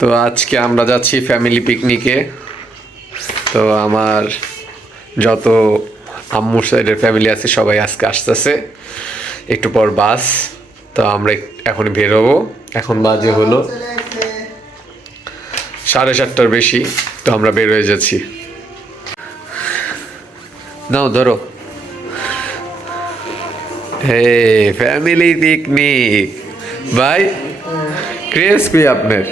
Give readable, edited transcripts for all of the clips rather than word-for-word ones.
তো আজকে আমরা যাচ্ছি ফ্যামিলি পিকনিকে। তো আমার যত আম্মুর সাইডের ফ্যামিলি আছে সবাই আজকে আসতেছে, একটু পর বাস। তো আমরা এখন বের হবো। এখন বাজে হলো 7:30টার বেশি। তো আমরা বের হয়ে যাচ্ছি। নাও ধরো। হে ফ্যামিলি পিকনিক ভাই, ক্রিসপি আপনার।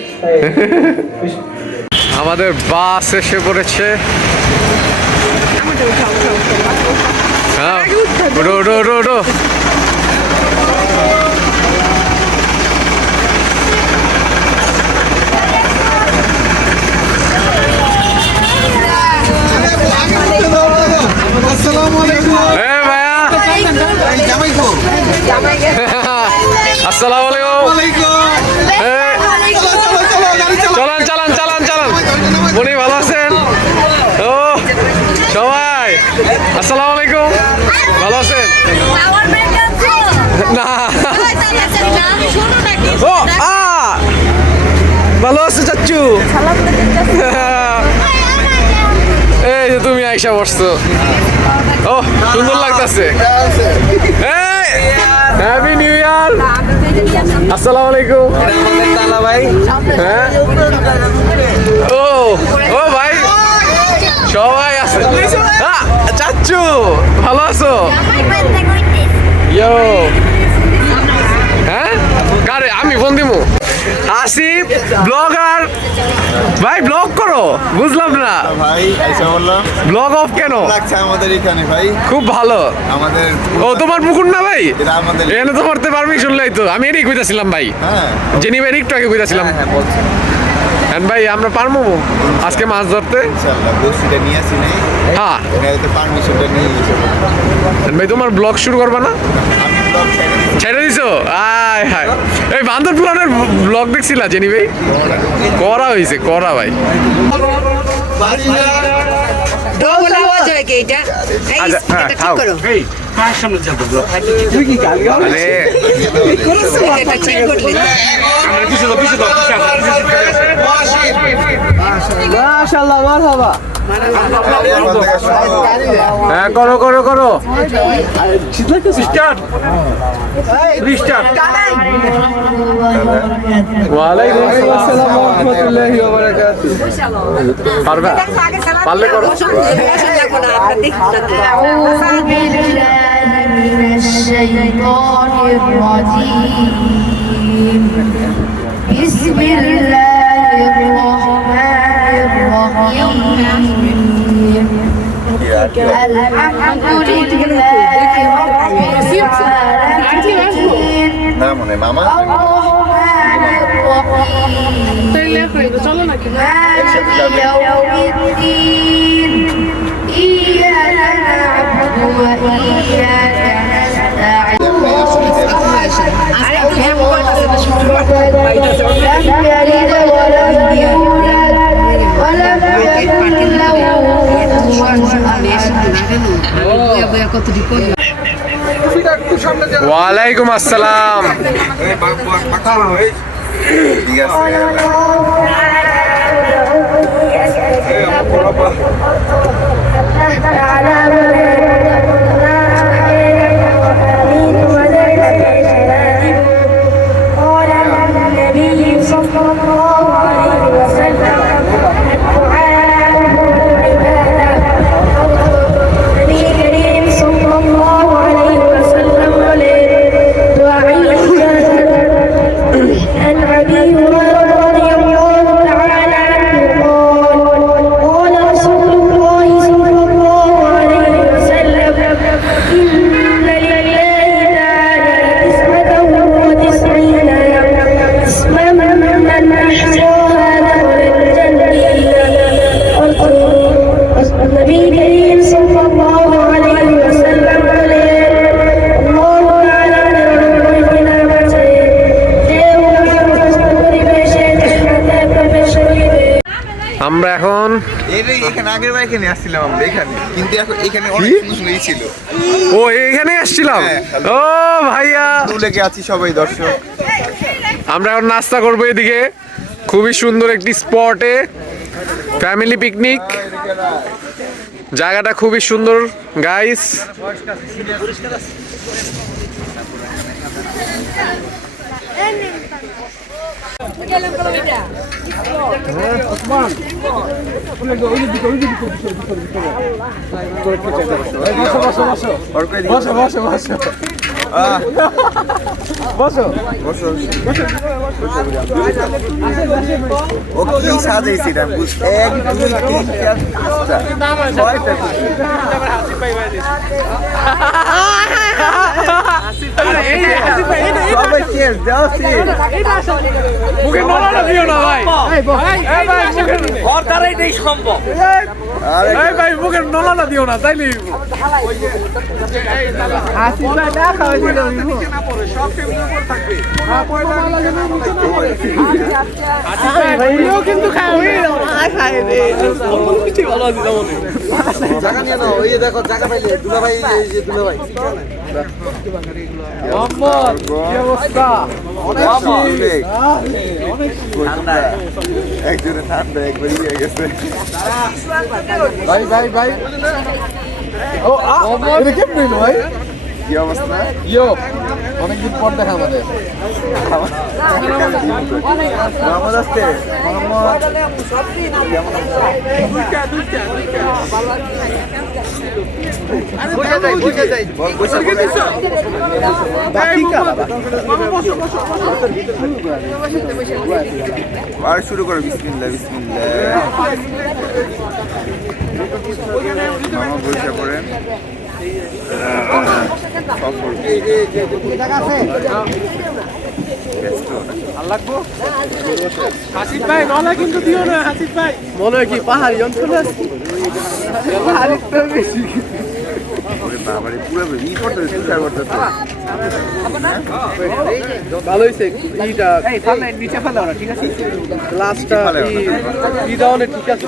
আমাদের বাস এসে পড়েছে। হ্যাঁ, ওঠো ওঠো ওঠো ওঠো। আসসালামু আলাইকুম। চলান চালান চালান চালান। উনি ভালো আছেন? ও সবাই আসসালামু আলাইকুম, ভালো আছেন? না ও ভালো আছে চাচ্চু। এই যে তুমি আইসা বসছো। ও সুন্দর লাগতেছে। Happy new year. আসসালামু আলাইকুম। ভাই হ্যাঁ, ও ও ভাই সবাই আছে। চাচ্চু ভালো আছো? ইয়ো হ্যাঁ, কারে আমি ফোন দিমু? আসিফ ব্লগার ভাই, ব্লগ করো। বুঝলাম না ভাই, আইসা বললাম ব্লগ অফ কেন লাগছে আমাদের এখানে ভাই। খুব ভালো। আমাদের ও তোমার পুকুর না ভাই? এটা আমাদের এখানে তো পড়তে পারমিশন লাই। তো আমি এটাই কইতাছিলাম ভাই। হ্যাঁ জেনি ভাই একটু আগে কইতাছিলাম। হ্যাঁ বলছি হ্যাঁ ভাই, আমরা পারবো আজকে মাছ ধরতে। ইনশাআল্লাহ বসিটা নিয়ে আসি নাই। হ্যাঁ এখানে পারমিশনটা নিয়ে গেছে ভাই, তোমার ব্লগ শুরু করবা না? আমি ব্লগ ছেড়ে দিছো? আয় হায়, এই বান্দর প্লানের ব্লগ দেখছিলা জেনি ভাই? করা হয়েছে, করা ভাই। হ্যাঁ করো করো করো। ওয়ালাইকুম আসসালাম ওয়া রাহমাতুল্লাহি ওয়া বারাকাতুহু। পারবে? পারলে করো। না মনে মামা চলো নাকি? ওয়ালাইকুম আসসালাম। ঠিক আছে আমরা এখন এখানে আগের বার এখানে আসছিলাম আমরা এখানে, কিন্তু এখন এখানে অনেক সুন্দর ছিল। ও এইখানে আসছিলাম। ও ভাইয়া লেগে আছি সবাই দর্শক। আমরা এখন নাস্তা করবো এদিকে। খুবই সুন্দর একটি স্পটে ফ্যামিলি পিকনিক। জায়গাটা খুবই সুন্দর গাইস। ও কি সাজাইছি না বুঝ 1 2 3 4 5টা 6টা সবাই চেয়ার দাও মুখে নড়ানো দিও না ভাই। ওর দ্বারাই নেই সম্ভব। এই ভাই মুখে নড়ানো দিও না তাইলে কিন্তু জায়গা নিয়ে নাও এই যে দেখো জায়গা পাইলে দুলাভাই এই যে দুলাভাই কি অবস্থা? ঠান্ডা একজনে ঠান্ডা একবার হয়ে গেছে ভাই ভাই ভাই ও এটা কেমন হইলো ভাই? কি অবস্থা ইয়ো অনেকদিন পর দেখা আমাদের। মোহাম্মদ আসতে মোহাম্মদ আর শুরু করো বিসমিল্লাহ বিসমিল্লাহ মামা বসে পড়েন হাসিফ ভাই নলা কিন্তু দিও না হাসিফ ভাই। মনে হয় কি পাহাড়ি অঞ্চলে আছে? পাহাড়ি তো বেশি। বাবারে পুরো ই করতে তুষার করতেছে ভালো হইছে এইটা এই সামনে নিচে ফেলো না ঠিক আছে লাস্টটা ই দাও না ঠিক আছে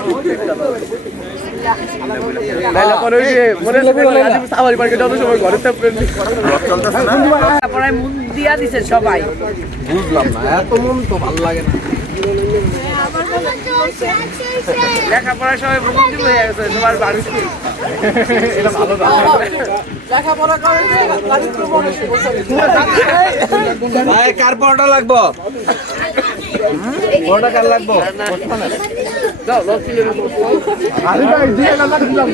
লাইলা পরে ওই যে মনে আছে রাজীব সাভারি পার্কে যত সময় ঘরে থাকবেন চলতেছে না তারপরে মন দিয়া দিছে সবাই। বুঝলাম না এত মন তো ভালো লাগে না। লেখাপড়ায় সবাই বন্ধু হয়ে গেছে সবার বাড়ি। এটা ভালো না। ভাই কার পরোটা লাগবো পরোটা কার লাগবো যাও লস্যি নিয়ে আরে ভাই দিয়ে না দিলাম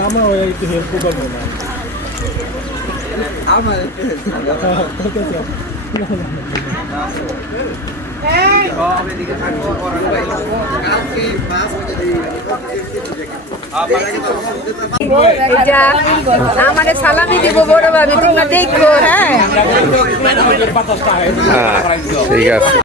মামা হয়ে একটু হেল্প করবে না আমাদের সালামি দিব বড় ভাবি তোমরা দেখো হ্যাঁ ঠিক আছে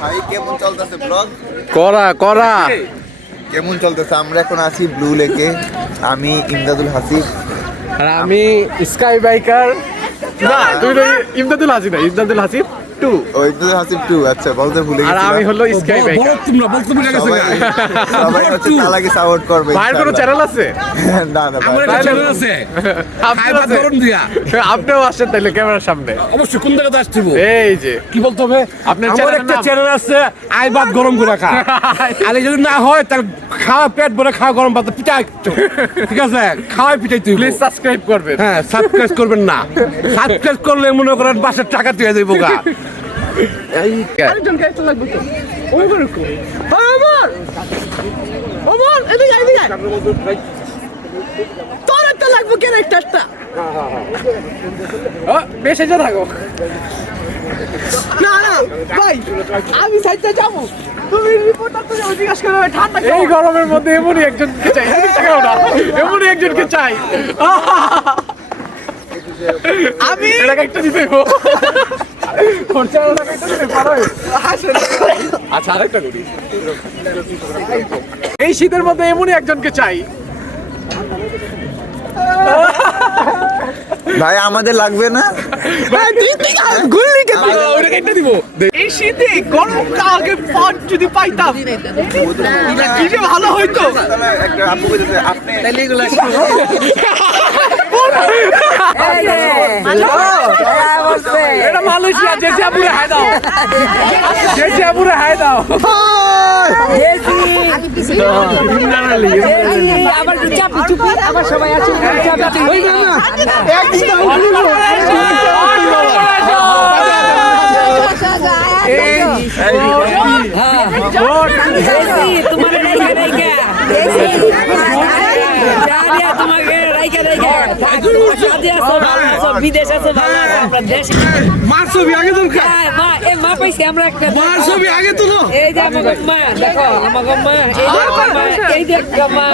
ভাই কেমন চলতেছে ব্লগ করা করা কেমন চলতেছে আমরা এখন আছি ব্লু লেকে আমি ইমদাদুল হাসিফ আর আমি স্কাই বাইকার না তুমি তো ইমদাদুল হাসিফ না ইমদাদুল হাসিফ 2 ও ইমদাদুল হাসিফ 2 আচ্ছা বলতে ভুলে আর গেছিলাম আমি হলো স্কাই বাইকার। তোমরা বলতে ভুলে গেছো সবাই হচ্ছে তালাকে সাপোর্ট করবে ভাইয়ের কোনো চ্যানেল আছে? না না আমার একটা চ্যানেল আছে আপনার আছে? আপনিও আসেন তাহলে ক্যামেরার সামনে। অবশ্যই কোন জায়গাতে আসছিব এই যে কি বলতে হবে আপনার আমার চ্যানেলের একটা নাম? চ্যানেল আছে আইবাদ গরম করে খা আর যদি না হয় তাহলে খাওয়া পেট ভরে খাওয়া গরম ভাত পিটাই ঠিক আছে খাওয়াই পিটাই তুই প্লিজ সাবস্ক্রাইব করবেন। হ্যাঁ সাবস্ক্রাইব করবেন না সাবস্ক্রাইব করলে মনে করেন বাসের টাকা দিয়ে দেবো গা আরেকজনকে একটা লাগবে তো ওমর কো ওমর ওমর এদিকে এদিকে তোর একটা লাগবে কেন একটা বেশি যা থাকো না না ভাই আমি সাইডে যাব তুমি রিপোর্টার তো জিজ্ঞাসা করবে ঠান্ডা এই গরমের মধ্যে এমনই একজনকে চাই টাকাও না এমনই একজনকে চাই আমি এটাকে একটা দিতে আচ্ছা আরেকটা করি এই শীতের মধ্যে এমনই একজনকে চাই ভাই আমাদের লাগবে না এই শীতে গরম কাকে পাট যদি পাইতাম কি যে ভালো হইতো। একটা আপু বলতে আপনি এটা মালয়েশিয়া জেসিয়াপুরে হাই দাও জেসিয়াপুরে হাই দাও আবার চাপ চুপি আবার সবাই আছে চাপ ওই না তোমার তোমাকে বিদেশ আছে ভালো আছে আমরা দেশে মার ছবি আগে দরকার মা এ মা পাইছি আমরা একটা মার ছবি আগে তুলো এই যে আমার মা দেখো আমার মা এই যে মা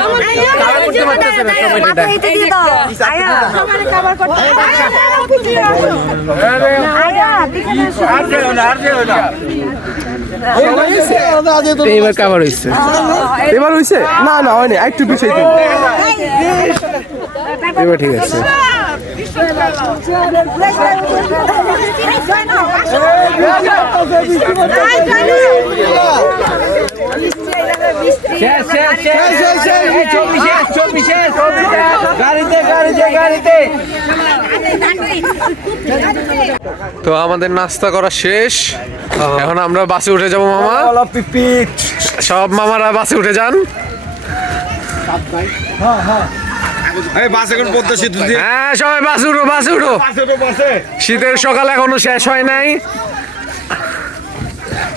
করতে পারতেছে না সময়টা এই যে আয়া আমার কভার করতে এইবার কাভার হইছে এবার হইছে না না হয়নি একটু পিছিয়ে দিন এবার ঠিক আছে তো আমাদের নাস্তা করা শেষ, এখন আমরা বাসে উঠে যাবো মামা। সব মামারা বাসে উঠে যান। হ্যাঁ সবাই বাসে উঠো, বাসে উঠো। শীতের সকাল এখনো শেষ হয় নাই,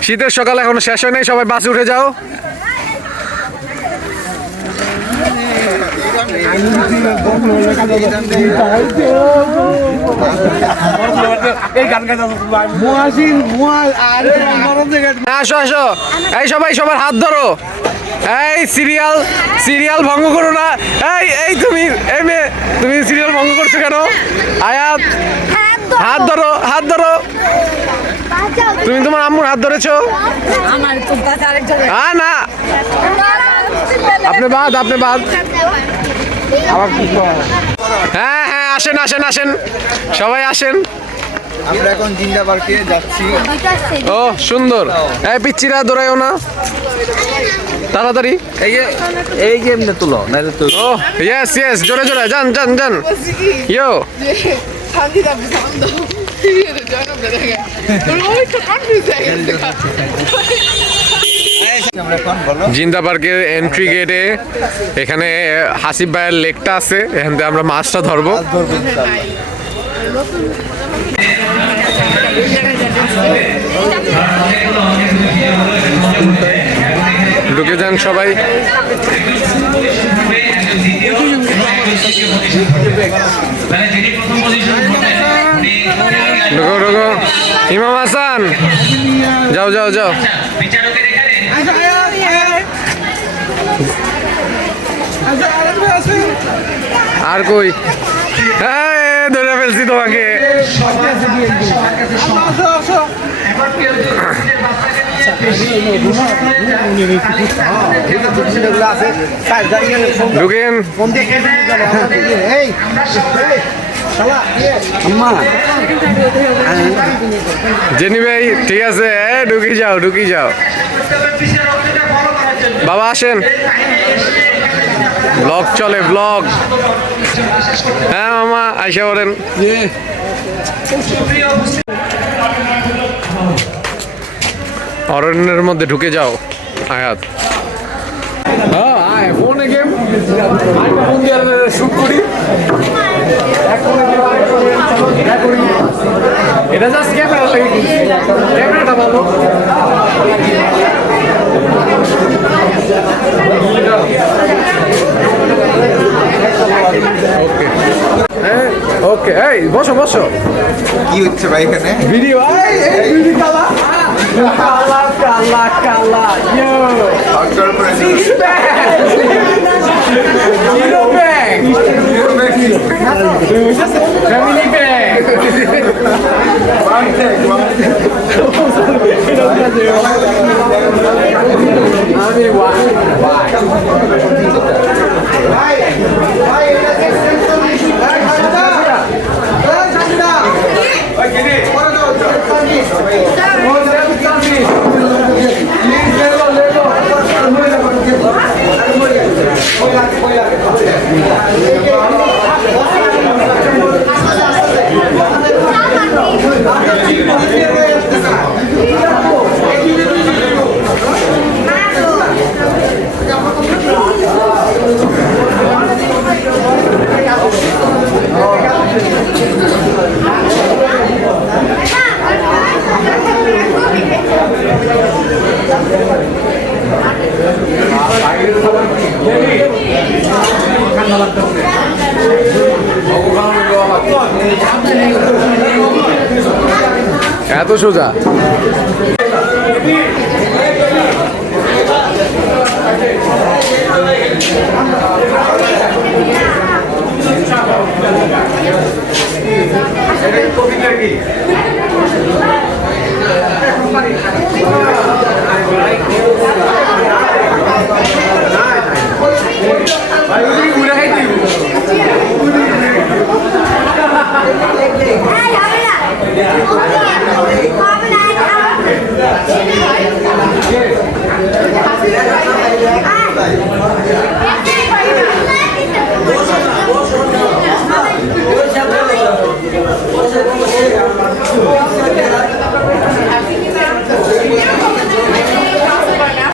শীতের সকাল এখনো শেষ হয় নাই, সবাই বাসে উঠে যাও। আসো আসো, এই সবাই সবার হাত ধরো। এই সিরিয়াল সিরিয়াল ভঙ্গ করো না। এই এই তুমি এই মেয়ে, তুমি সিরিয়াল ভঙ্গ করছো কেন? আয়াত হাত ধরো, হাত ধরো। তুমি তোমার আম্মুর হাত ধরেছো? না আপনি বাদ, আপনি বাদ। হ্যাঁ হ্যাঁ আসেন আসেন আসেন, সবাই আসেন। আমরা এখন জিন্দা পার্কে যাচ্ছি। ও সুন্দর। এই পিচ্চিরা দৌড়াইও না, তাড়াতাড়ি। এই যে এমনি তুলো নাহলে তো ও ইয়েস ইয়েস, জোরে জোরে যান যান যান। ইয়ো জিন্দা পার্কের এন্ট্রি গেটে এখানে হাসিব ভাইয়ের লেকটা আছে, এখান থেকে আমরা মাছটা ধরবো। ঢুকে যান সবাই। ঢুকো ঢুকো। ইমাম হাসান যাও যাও যাও। আর কই? হ্যাঁ ধরে ফেলছি তোমাকে। ঢুকেন। জেনি ভাই ঠিক আছে, ঢুকি যাও ঢুকি যাও। বাবা আসেন, ব্লগ চলে ব্লগ। হ্যাঁ মামা আইসা বলেন। অরণ্যের মধ্যে ঢুকে যাও আয়াত। ফোনে গেম ফোন দিয়ে শুট করি। এটা জাস্ট ক্যামেরা লাগে, ক্যামেরাটা ভালো। ওকে ওকে, এই বসো বসো। কি হচ্ছে ভাই এখানে? ভিডিও কালা কালা কালা কালা ইয়ো ফ্যামিলি ব্যাগ। এত সোজা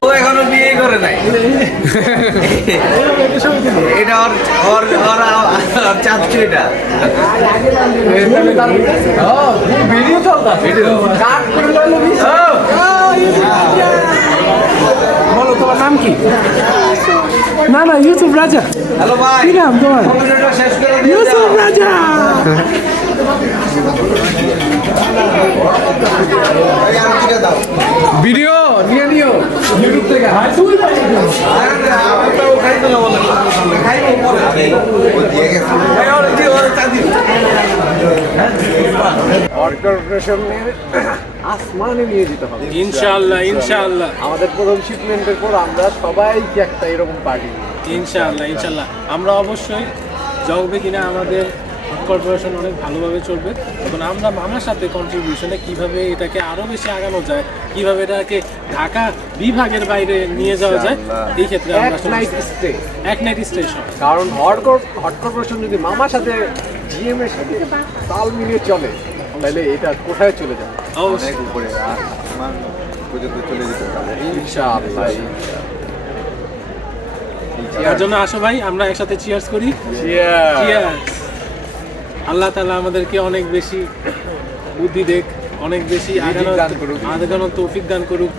ও এখনো বিয়ে করে নাই। এটা ওর ওর ওর চাচ্ছু এটা। ভিডিও চলতা ভিডিও কাট করে লইলো বলো তোমার নাম কি? না না ইউসুফ রাজা। হ্যালো ভাই, কি নাম তোমার? কম্পিউটারটা শেষ করে দিয়ে ইউসুফ রাজা। দাও। ভিডিও নিয়ে নিও ইউটিউব থেকে অর্গানাইজেশনের আসমানে নিয়ে যেতে হবে ইনশাআল্লাহ ইনশাআল্লাহ আমাদের প্রথম শিপমেন্টের পর আমরা সবাইকে একটা এরকম পার্টি ইনশাআল্লাহ ইনশাআল্লাহ আমরা অবশ্যই জগবে কিনা আমাদের কর্পোরেশন অনেক ভালোভাবে চলবে এবং আমরা মামার সাথে কন্ট্রিবিউশনে কিভাবে এটাকে আরো বেশি আগানো যায়, কিভাবে এটাকে ঢাকা বিভাগের বাইরে নিয়ে যাওয়া যায়, এই ক্ষেত্রে আমরা এক নাইট স্টেশন। কারণ হট কর্পোরেশন যদি মামার সাথে জিএম এর সাথে তাল মিলিয়ে চলে তাহলে এটা কোথায় চলে যাবে? অবশ্যই উপরে আসমান পর্যন্ত চলে যেতে পারে ইনশাআল্লাহ। তার জন্য আসো ভাই আমরা একসাথে চিয়ার্স করি। চিয়ার্স। আল্লাহ তাআলা আমাদেরকে অনেক বেশি বুদ্ধি দেখ, অনেক বেশি আগানোর তৌফিক দান করুক।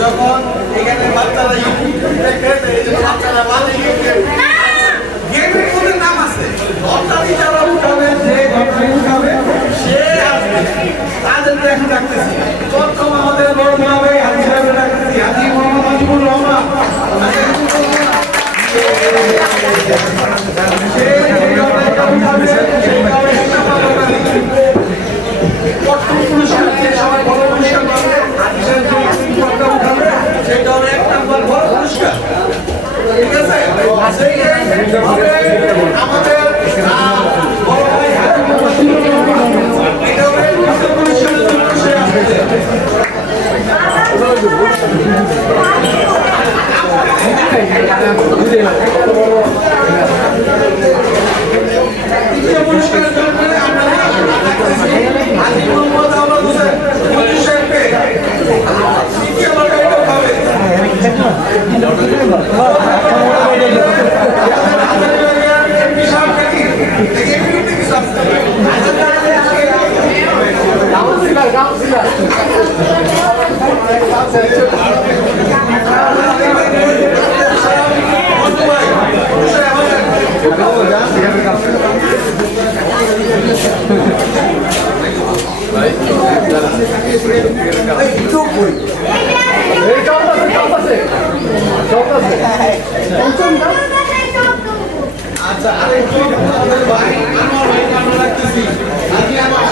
যখন এখানে বাচ্চারা ইউটিউব দেখে বাচ্চারা গেমের মধ্যে নাম আছে, লটারি যারা উঠাবে, যে লটারি উঠাবে সে আসবে। তাদেরকে এখন ডাকতেছি, প্রথম আমাদের বড় নামে হাজি সাহেব ডাকতেছি, হাজি মোহাম্মদ মাজিবুর রহমান। সেটা হলো 1 নম্বর বড় পুরস্কার। ঠিক আছে, আমাদের বড় ভাই এটা হলো আচ্ছা আরেকটু আমাদের ভাই আমার ভাই কান্না রাখতেছি আজকে আমার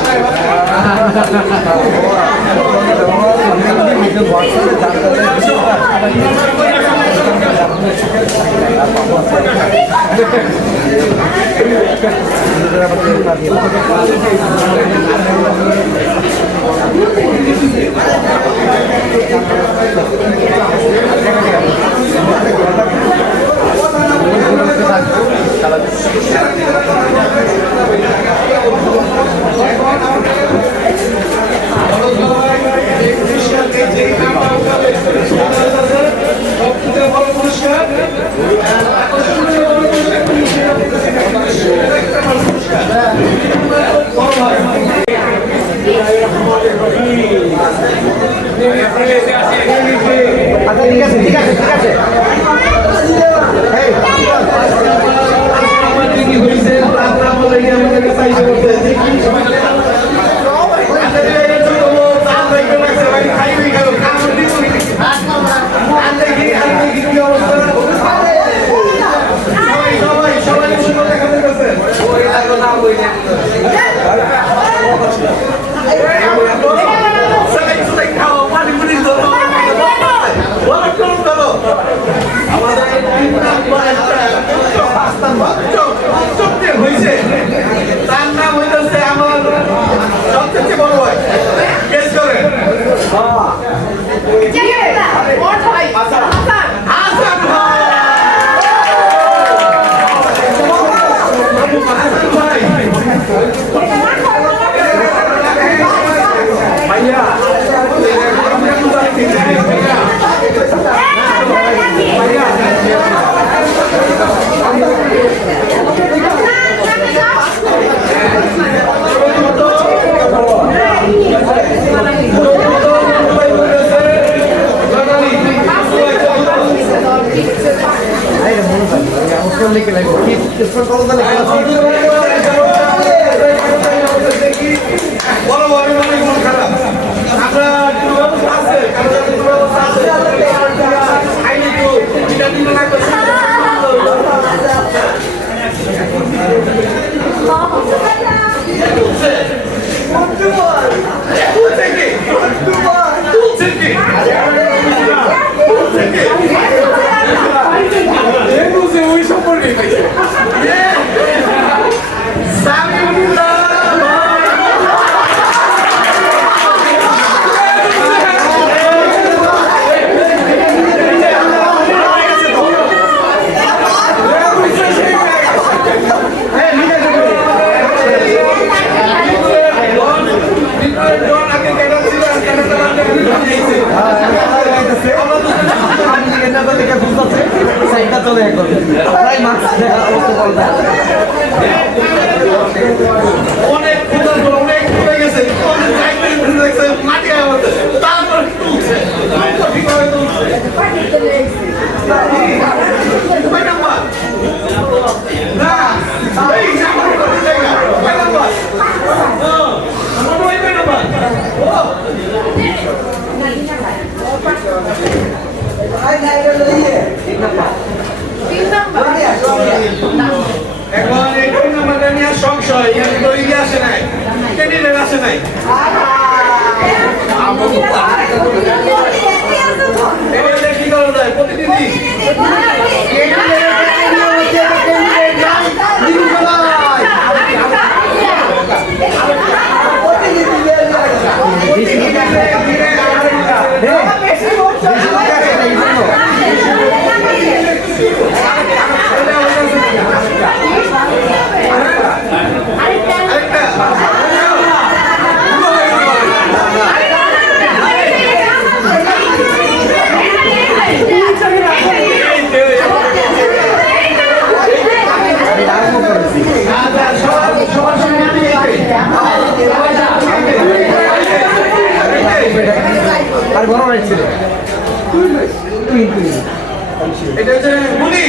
এটা হচ্ছে মুনি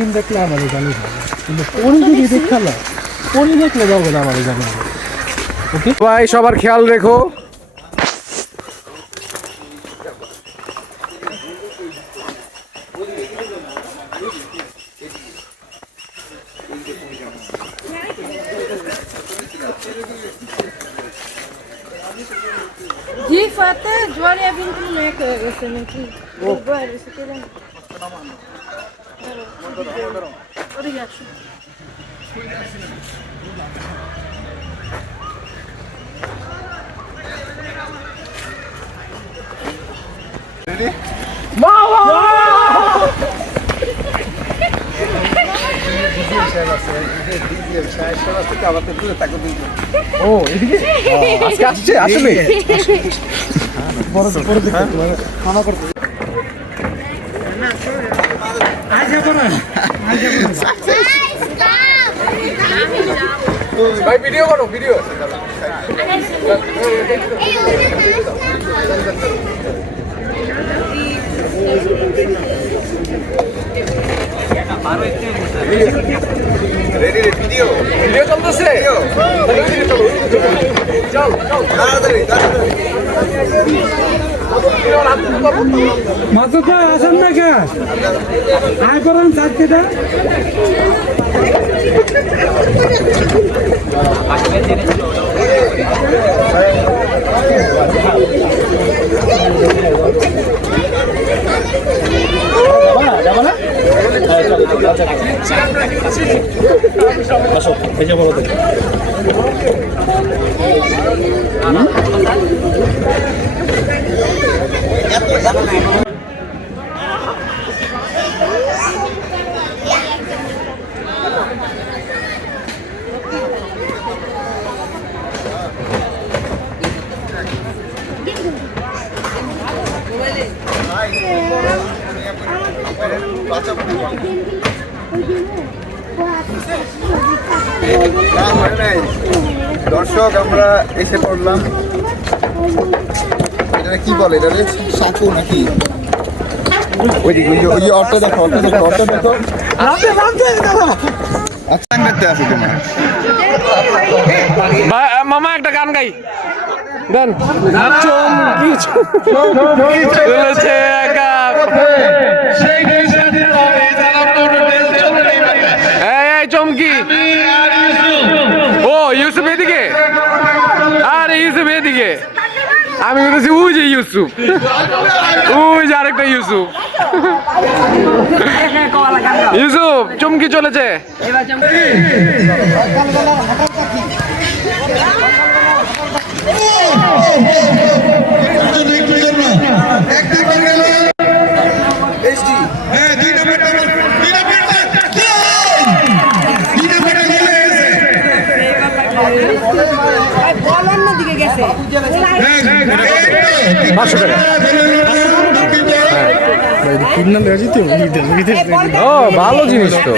ডলফিন দেখলে আমাদের জানি না, কিন্তু পরি যদি দেখতে না, পরি দেখলে যাবে না আমাদের জানি না। ওকে ভাই সবার খেয়াল রেখো। De fato, Johnny é vindo né que você não tinha. Agora você quer. Obrigado. ও এদিকে আজকে আসছে আসলে ভাই ভিডিও করো ভিডিও ভিডিও চলতেছে চল মাসুদ ভাই আসেন না কে আয় করেন চাকরিটা দর্শক আমরা এসে পড়লাম, এটা কি বলে, এটা সাঁকু নাকি? ওই যে অটো দেখো, আচ্ছা করতে আছে তোমার মামা একটা গান গাই দেন। চমকি ও ইউসুফ এদিকে, আরে ইউসুফ এদিকে, আমি বলেছি ওই যে ইউসুফ, ওই যে আরেকটা ইউসুফ। ইউসুফ চমকি চলেছে। ও ভালো জিনিস তো,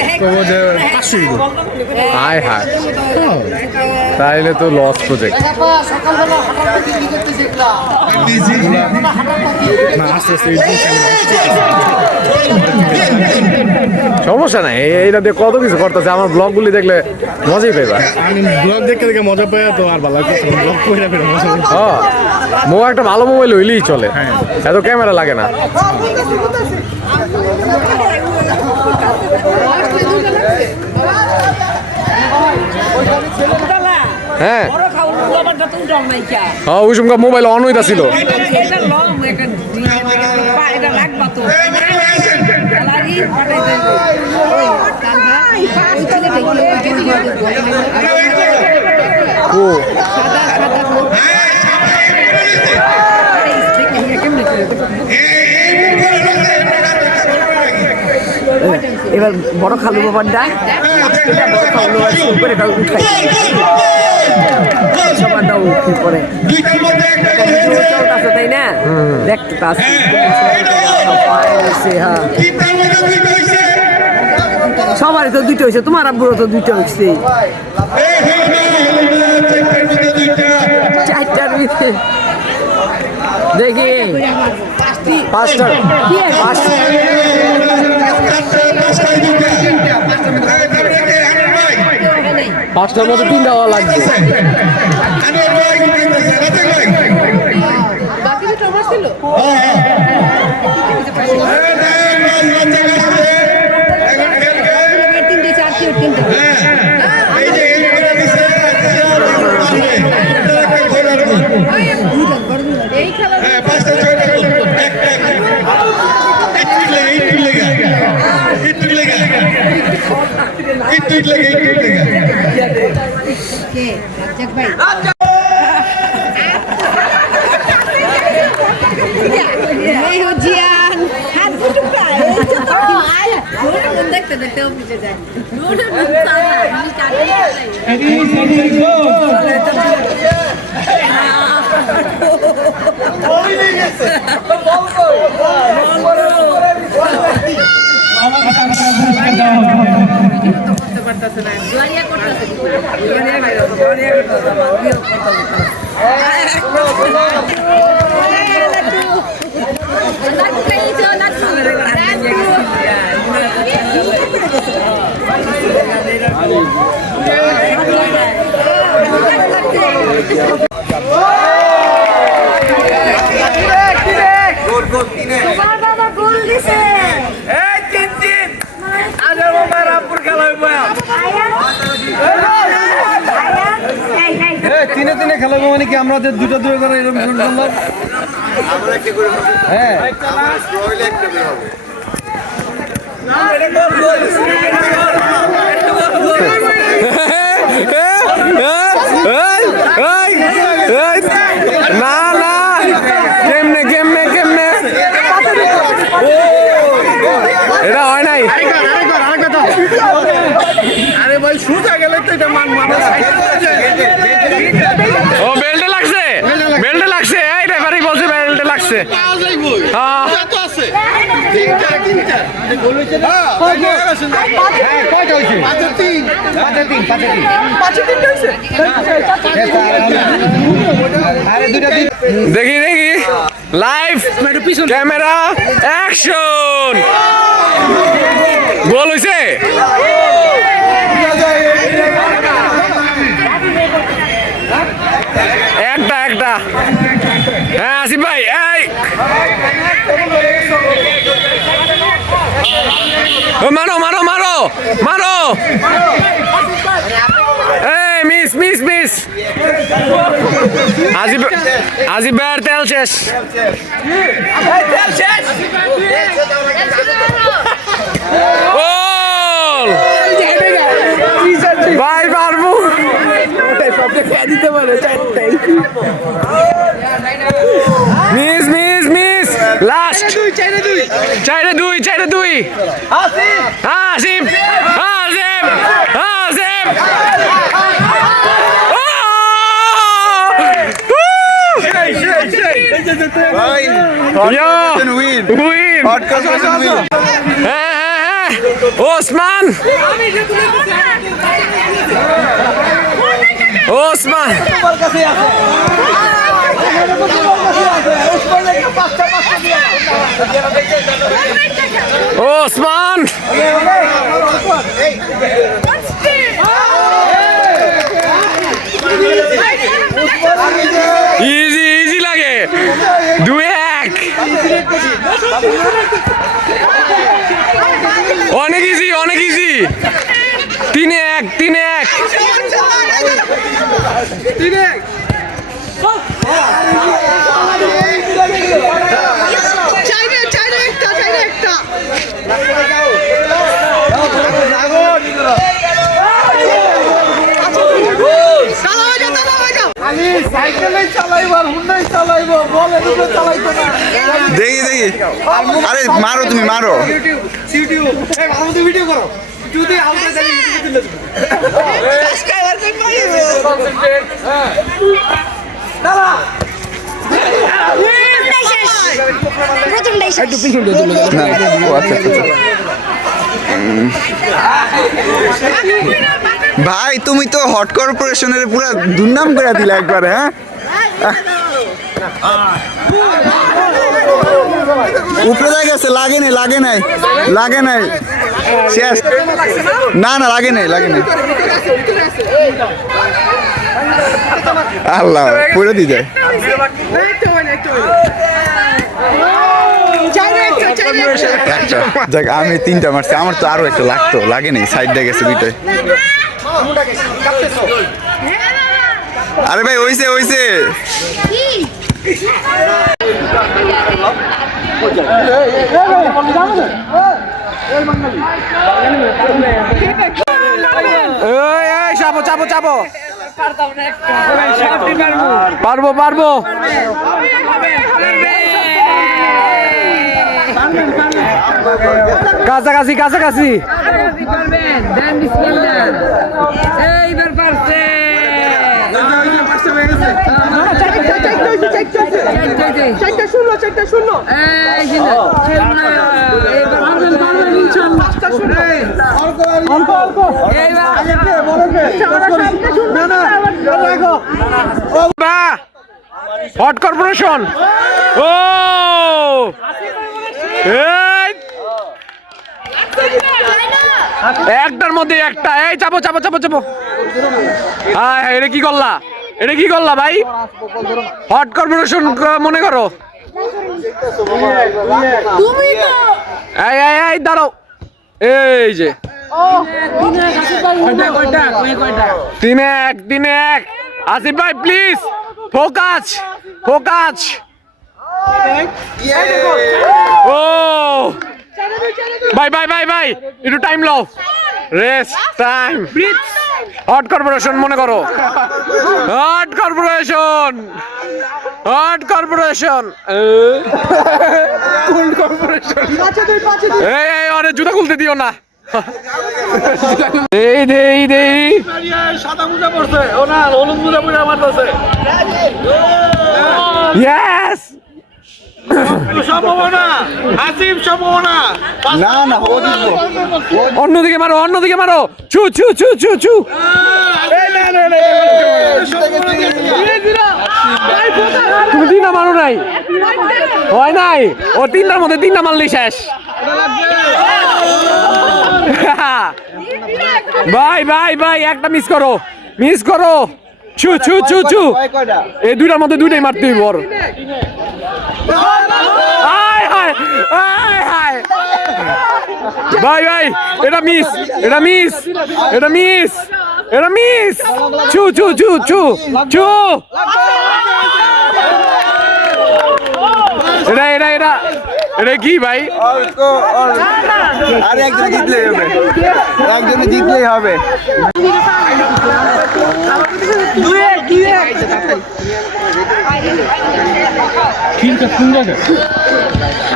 হায় হায়, তাইলে তো লস প্রজেক্ট। সমস্যা নাই, এইটা দিয়ে কত কিছু করতেছে। আমার ব্লগগুলি দেখলে মজাই পাইবা। আমি ব্লগ দেখে দেখে মজা পাই, তো আর ভালো লাগছে ব্লগ করে মজা। হ্যাঁ মো একটা ভালো মোবাইল হইলেই চলে, এত ক্যামেরা লাগে না। হ্যাঁ ওই সময় মোবাইল অন হইতাছিল। ও এবার বড় খালু বাবারটা বড় খালু উপরে উঠাই সবারটাও কি করে চলতেছে তাই না, দেখতে সবারই তো দুইটা হয়েছে, তোমার আব্বুরও তো দুইটা হচ্ছে, চারটার ভিতরে দেখি পাঁচটা পাঁচটার মধ্যে তিনটা হওয়া লাগবে বাকি দুটো আমার ছিল তিনটে চারটে তিনটে এই খেলা কে রাজ্জাক ভাই এই হো জিয়ান হাত দুটো পায় এই তো আয় নোরে দেখতে দেখতে অফিসে যায় নোরে বুঝতা আমি কাটে করতে পারতাছে না জোরিয়া করতেছে জোরিয়া ভাই জোরিয়া করতে মাগিও করতে বাবা গোল দিছে এই তিন আরে বাবা রামপুর খেলা হইবো তিনে তিনে খেলাবো মানে কি আমরা দুটো দুটো করে এরকম করলাম হ্যাঁ না না কেমনে কেমনে কেমনে এটা হয় নাই আরে ভাই সুজা গেলে তো এটা ও বেল্টে লাগছে বেল্টে লাগছে এই রেফারি বলছে বেল্টে লাগছে হ্যাঁ কয়টা হয়েছে দেখি দেখি লাইভ ক্যামেরা অ্যাকশন গোল হইছে একটা একটা হ্যাঁ আসিফ ভাই এই মারো মারো মারো মারো এই মিস মিস মিস আজিব আজিব ভাইয়ের তেল শেষ গোল ভাই পারবো মিস মিস মিস লাস্ট চাইরে দুই আসিফ আসিফ আসিফ ওসমান ওসমান ওসমান ইজি ইজি লাগে 2-1 অনেক ইজি 3-1 সাইকেলে চালাইবার হুন্ডাই চালাইবো বলে দুটো চালাইতো না দেখি দেখি আরে মারো তুমি মারো ইউটিউব এই আমাদের ভিডিও করো যদি আমরা জানি ইউটিউবে তুলে সাবস্ক্রাইবার কই পাইবো দাদা একটু পিছন দিয়ে চলে ভাই তুমি তো হট কর্পোরেশনের পুরো দুর্নাম করে দিলে একবার হ্যাঁ উপরে যায় গেছে, লাগে নাই শেষ। না লাগে নাই আল্লাহ পুরো দিয়ে যায়। দেখ আমি 3টা মারছি, আমার তো আরো একটা লাগতো, লাগে নাই, সাইড দিয়ে গেছে দুইটাই। আরে ভাই হইছে চাপো পারবো কাছাকাছি এইবার পারছে হট কর্পোরেশন ও একটার মধ্যে একটা। এই চাপো এটা কি করলা ভাই? হট কর্পোরেশন মনে করো। এই দাঁড়াও, এই যে 3-1 আসিফ ভাই প্লিজ ফোকাস। ও ভাই একটু টাইম লও, রেস্ট টাইম। হট কর্পোরেশন মনে করো, হট কর্পোরেশন এই আরে জুতা খুলতে দিও না। দেই সাদা মোজা পড়ছে, ও না হলুদ মোজা পরে মারতেছে। ইয়েস সম্ভাবনা আসিফ, সম্ভাবনা না অন্যদিকে মারো চু তুমি 3টা মারো নাই, হয় নাই। ও 3টার মধ্যে 3টা মারলেই শেষ। ভাই একটা মিস করো চু এই 2টার মধ্যে 2টাই মারতে হইব। ভাই এটা মিস চু এটা কি ভাই? আরে একজন জিতলেই হবে।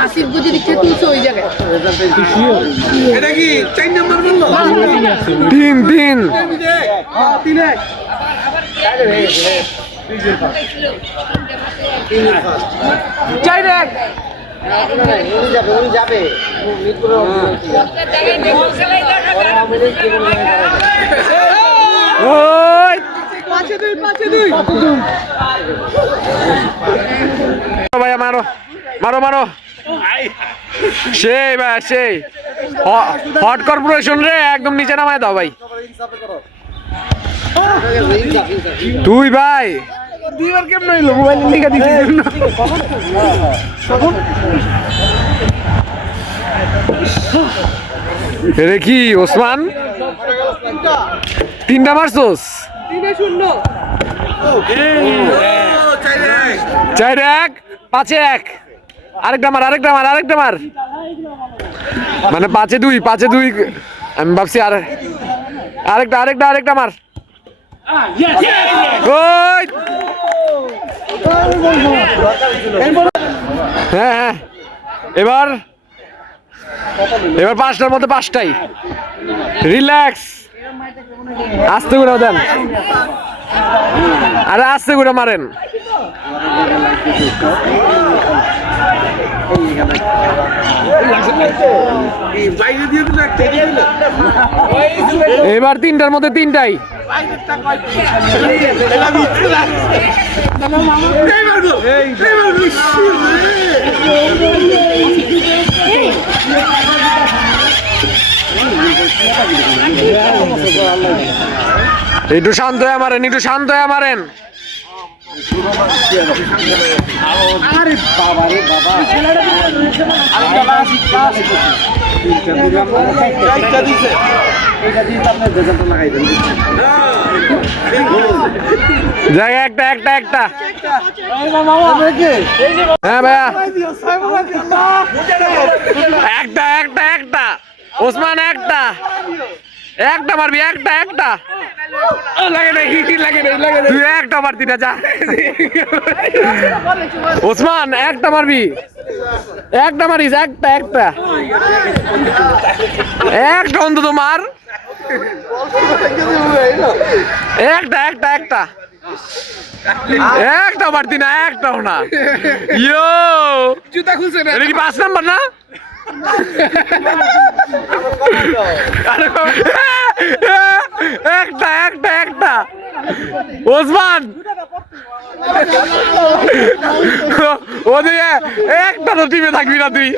আসিফ বুঝি দিচ্ছে তুলছে ওই জায়গায়। এটা কি 4 নাম্বার বললো? 3 ভাইয়া মারো সেই হট কর্পোরেশন রে একদম নিচে নামায় দাও ভাই। তুই ভাই দুইবার কেমন হইলো মোবাইল লিখা দিছিস রে কি ওসমান 3টা মারছস? 4-1 5-1 আরেকটা মার মানে 5-2 আমি ভাবছি আরেকটা মার। হ্যাঁ এবার 5টার মধ্যে 5টাই। রিল্যাক্স, আস্তে করে দেন, আরে আস্তে করে মারেন। এবার 3টার মধ্যে 3টাই। একটু শান্ত হয়ে মারেন, একটু শান্ত হয়ে মারেন। জায়গা একটা একটা একটা। হ্যাঁ ভাইয়া, একটা একটা একটা। ওসমান একটা একটা মারবি, একটা একটা। লাগে নাই, লাগে নাই, লাগে নাই। তুই একটা মারতি না, যা। ওসমান একটা মারবি, একটা মারিস, একটা একটা একটা অন্তত মার। একটা একটা একটা একটা মারতি না, একটাও না। ইয়ো জুতা খুলছে না। এটা কি 5 নাম্বার না? একটা একটা একটা। ওসমান ওদিকে একটা তো টিমে থাকবি না তুই।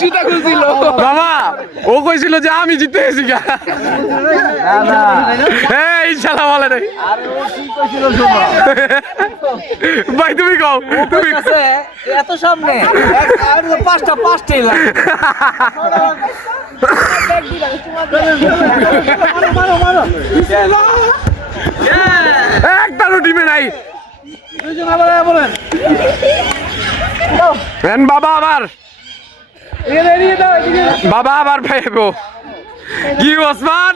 জুতা খুলছিল। বাবা ও কইছিল যে আমি জিতে গেছি গা। হ্যাঁ ইনশাল্লাহ বলে নাই। ভাই তুমি কও, তুমি এত সামনে পাঁচটাই লাগে। একটা টিমে নাই। বাবা আবার, বাবা আবার পাইবো কি ওসমান?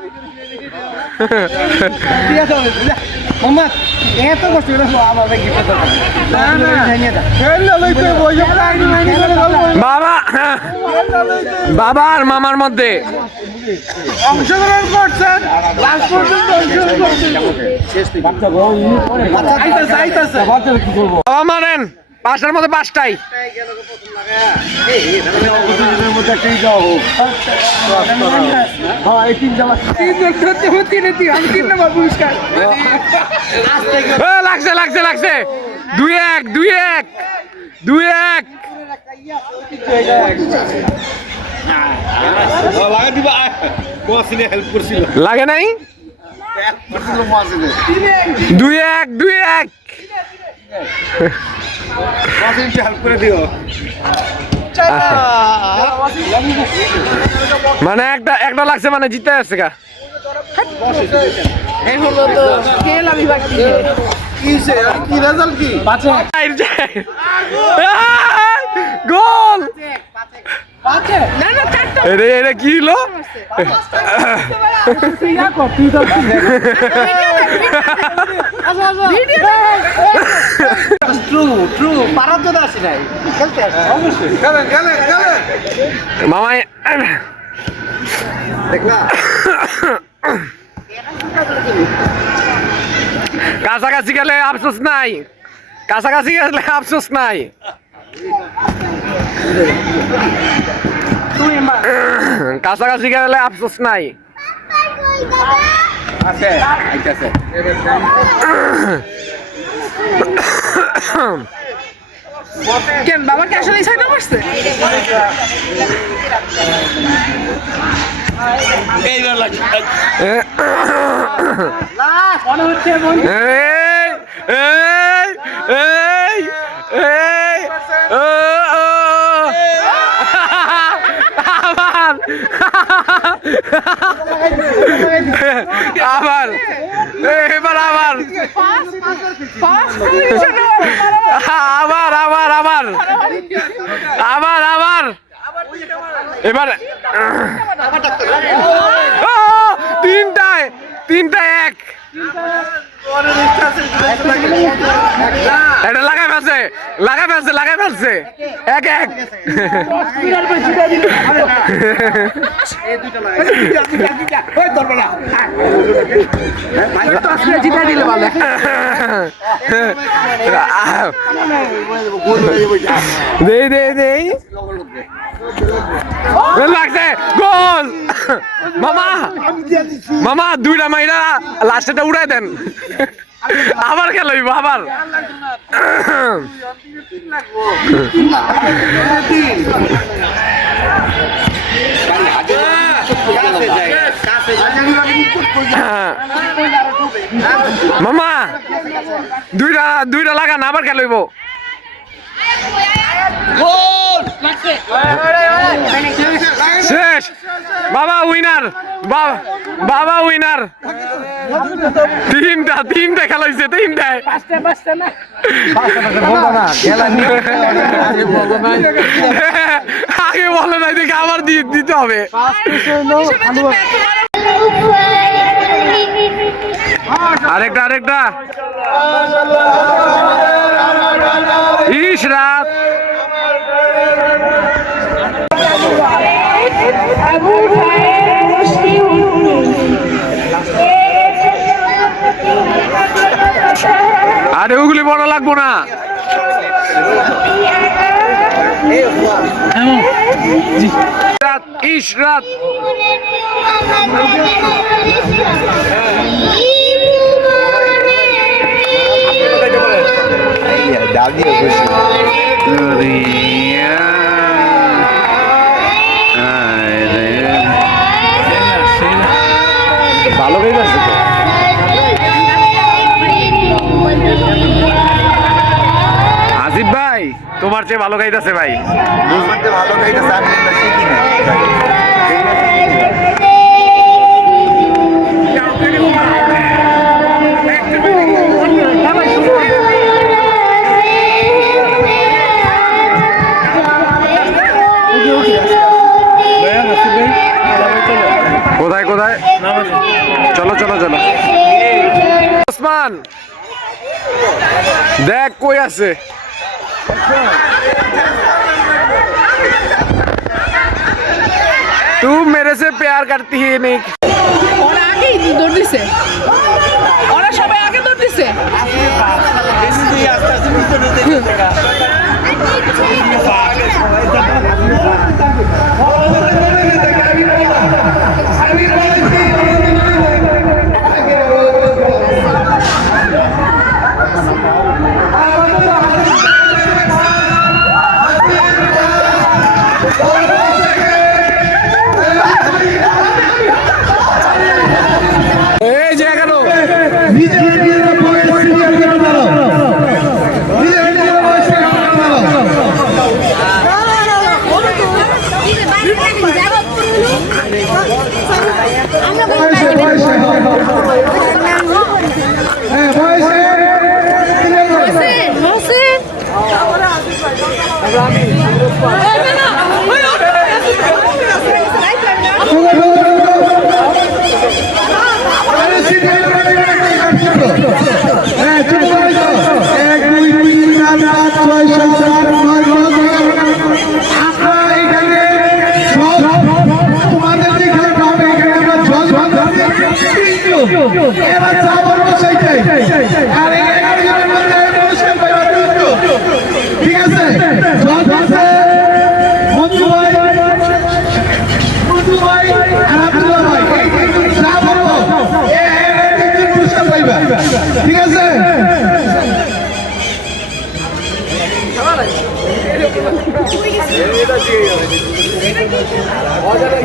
বাবা বাবা আর মামার মধ্যে অংশগ্রহণ করছেন লাস্ট পর্যন্ত অংশগ্রহণ করছেন। বাবা মারেন, 5টার মধ্যে 5টাই। লাগছে লাগছে লাগছে। 2-1 2-1 2-1। লাগে নাই। 2-1 2-1। মানে একটা একটা লাগছে, মানে জিতে আসছে গা। এই হলো তো খেল আমি বাকি। কি রেজাল্ট কি? গোল। না না চারটা। এটা এটা কি হলো? মামাই কাছাকাছি গেলে আফসোস নাই, কাছাকাছি গেলে আফসোস নাই। কাছাকাছি গেলে আফসোস নাই। কেন বাবা কি আসলে ছয়টা মারছে? আবার এবার আবার আবার আবার আবার আবার আবার এবার তিনটায় 1। এটা লাগাই ফেলছে, লাগাই ফেলছে, লাগাই ফেলছে। 1-1। দেই দেই দেই লাগছে, গোল। মামা মামা দুইটা মাইরা লাস্টেটা উড়াই দেন আবার খেলাইব আবার মামা দুইটা লাগান আবার খেলাইব শেষ বাবা উইনার বাবা উইনার তিনটা খেলা হয়েছে তিনটায় আগে বলে নাই দেখে আবার দিতে হবে আরেকটা ইস রাত আরে ওগুলি বড় লাগবো না রাত ইস রাত ভালো গাইতে আছে তো আজিব ভাই তোমার চেয়ে ভালো গাইতেছে ভাই ভালো গাইতেছে আমি শিখি না কোথায় চলো ওসমান দেখ কই আছে तू मेरे से प्यार करती है नहीं ওরা আগেই দৌড় দিছে ওরা সবাই আগে দৌড় দিছে ঠিক আছে ঠিক আছে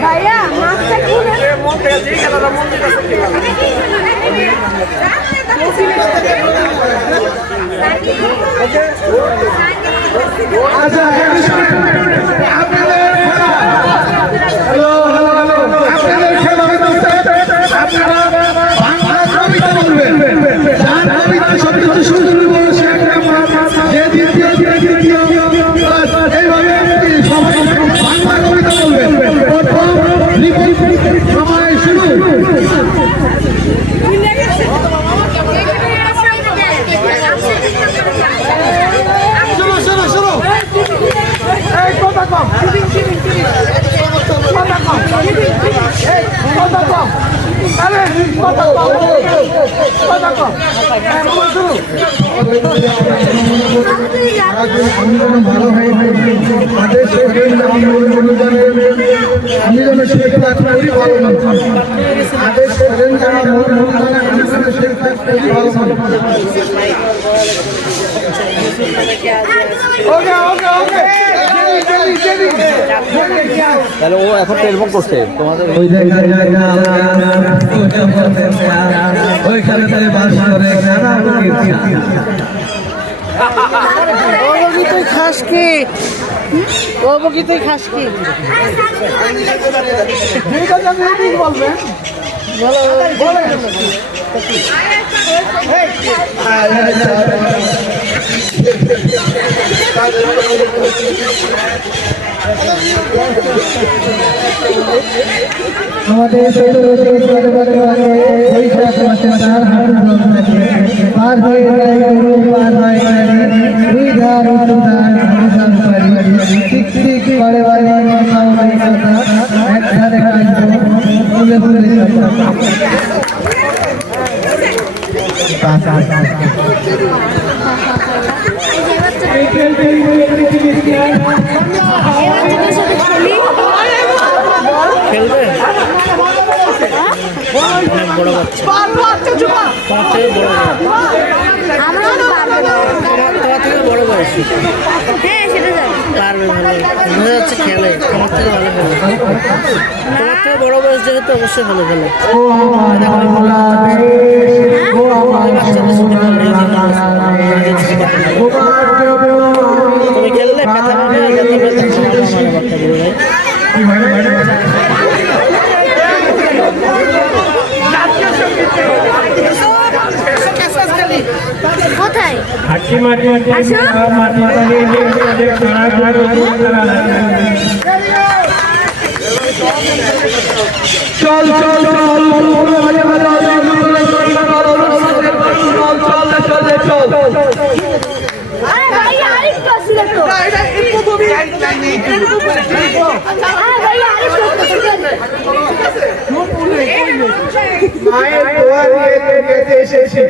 ভাইয়া মাছটা খুলে মন থেকে যে খেলাটা মন থেকে আচ্ছা আপনাদের খেলা হইতেছে আপনারা বাংলা কবিতা বলবেন যার কবিতা সবচেয়ে সুন্দর বলে সে যে দ্বিতীয় এইভাবে সবাই বাংলা কবিতা বলবেন সময় শুরু কথা কম ভালো হয় তাদের সেখানে আমি যেন সেটা করি ভালো তাদের সেখানে আমি যেন সেটা করি ভালো তাহলে ও এখন টেলিফোন করছে তোমাদের ওইখানে তাহলে বাস করে তুই খাস কি ও বকি তুই খাস কি বলবেন আমাদের পার হয়ে পার হয় ঠিক ঠিক বারে বারে একসাথে ফুলে ফুলে খেলবে অনেক বড় বাচ্চা তোমার থেকে বড় তোমার থেকে বড় বয়স পারবে ভালো বোঝা যাচ্ছে খেলে তোমার থেকে ভালো খেলে তোমার থেকে বড় বয়স যেহেতু অবশ্যই ভালো খেলে তুমি খেললে ব্যথা পাবে কোথায় চল চল মায়ের দোয়া নিয়ে এসেছি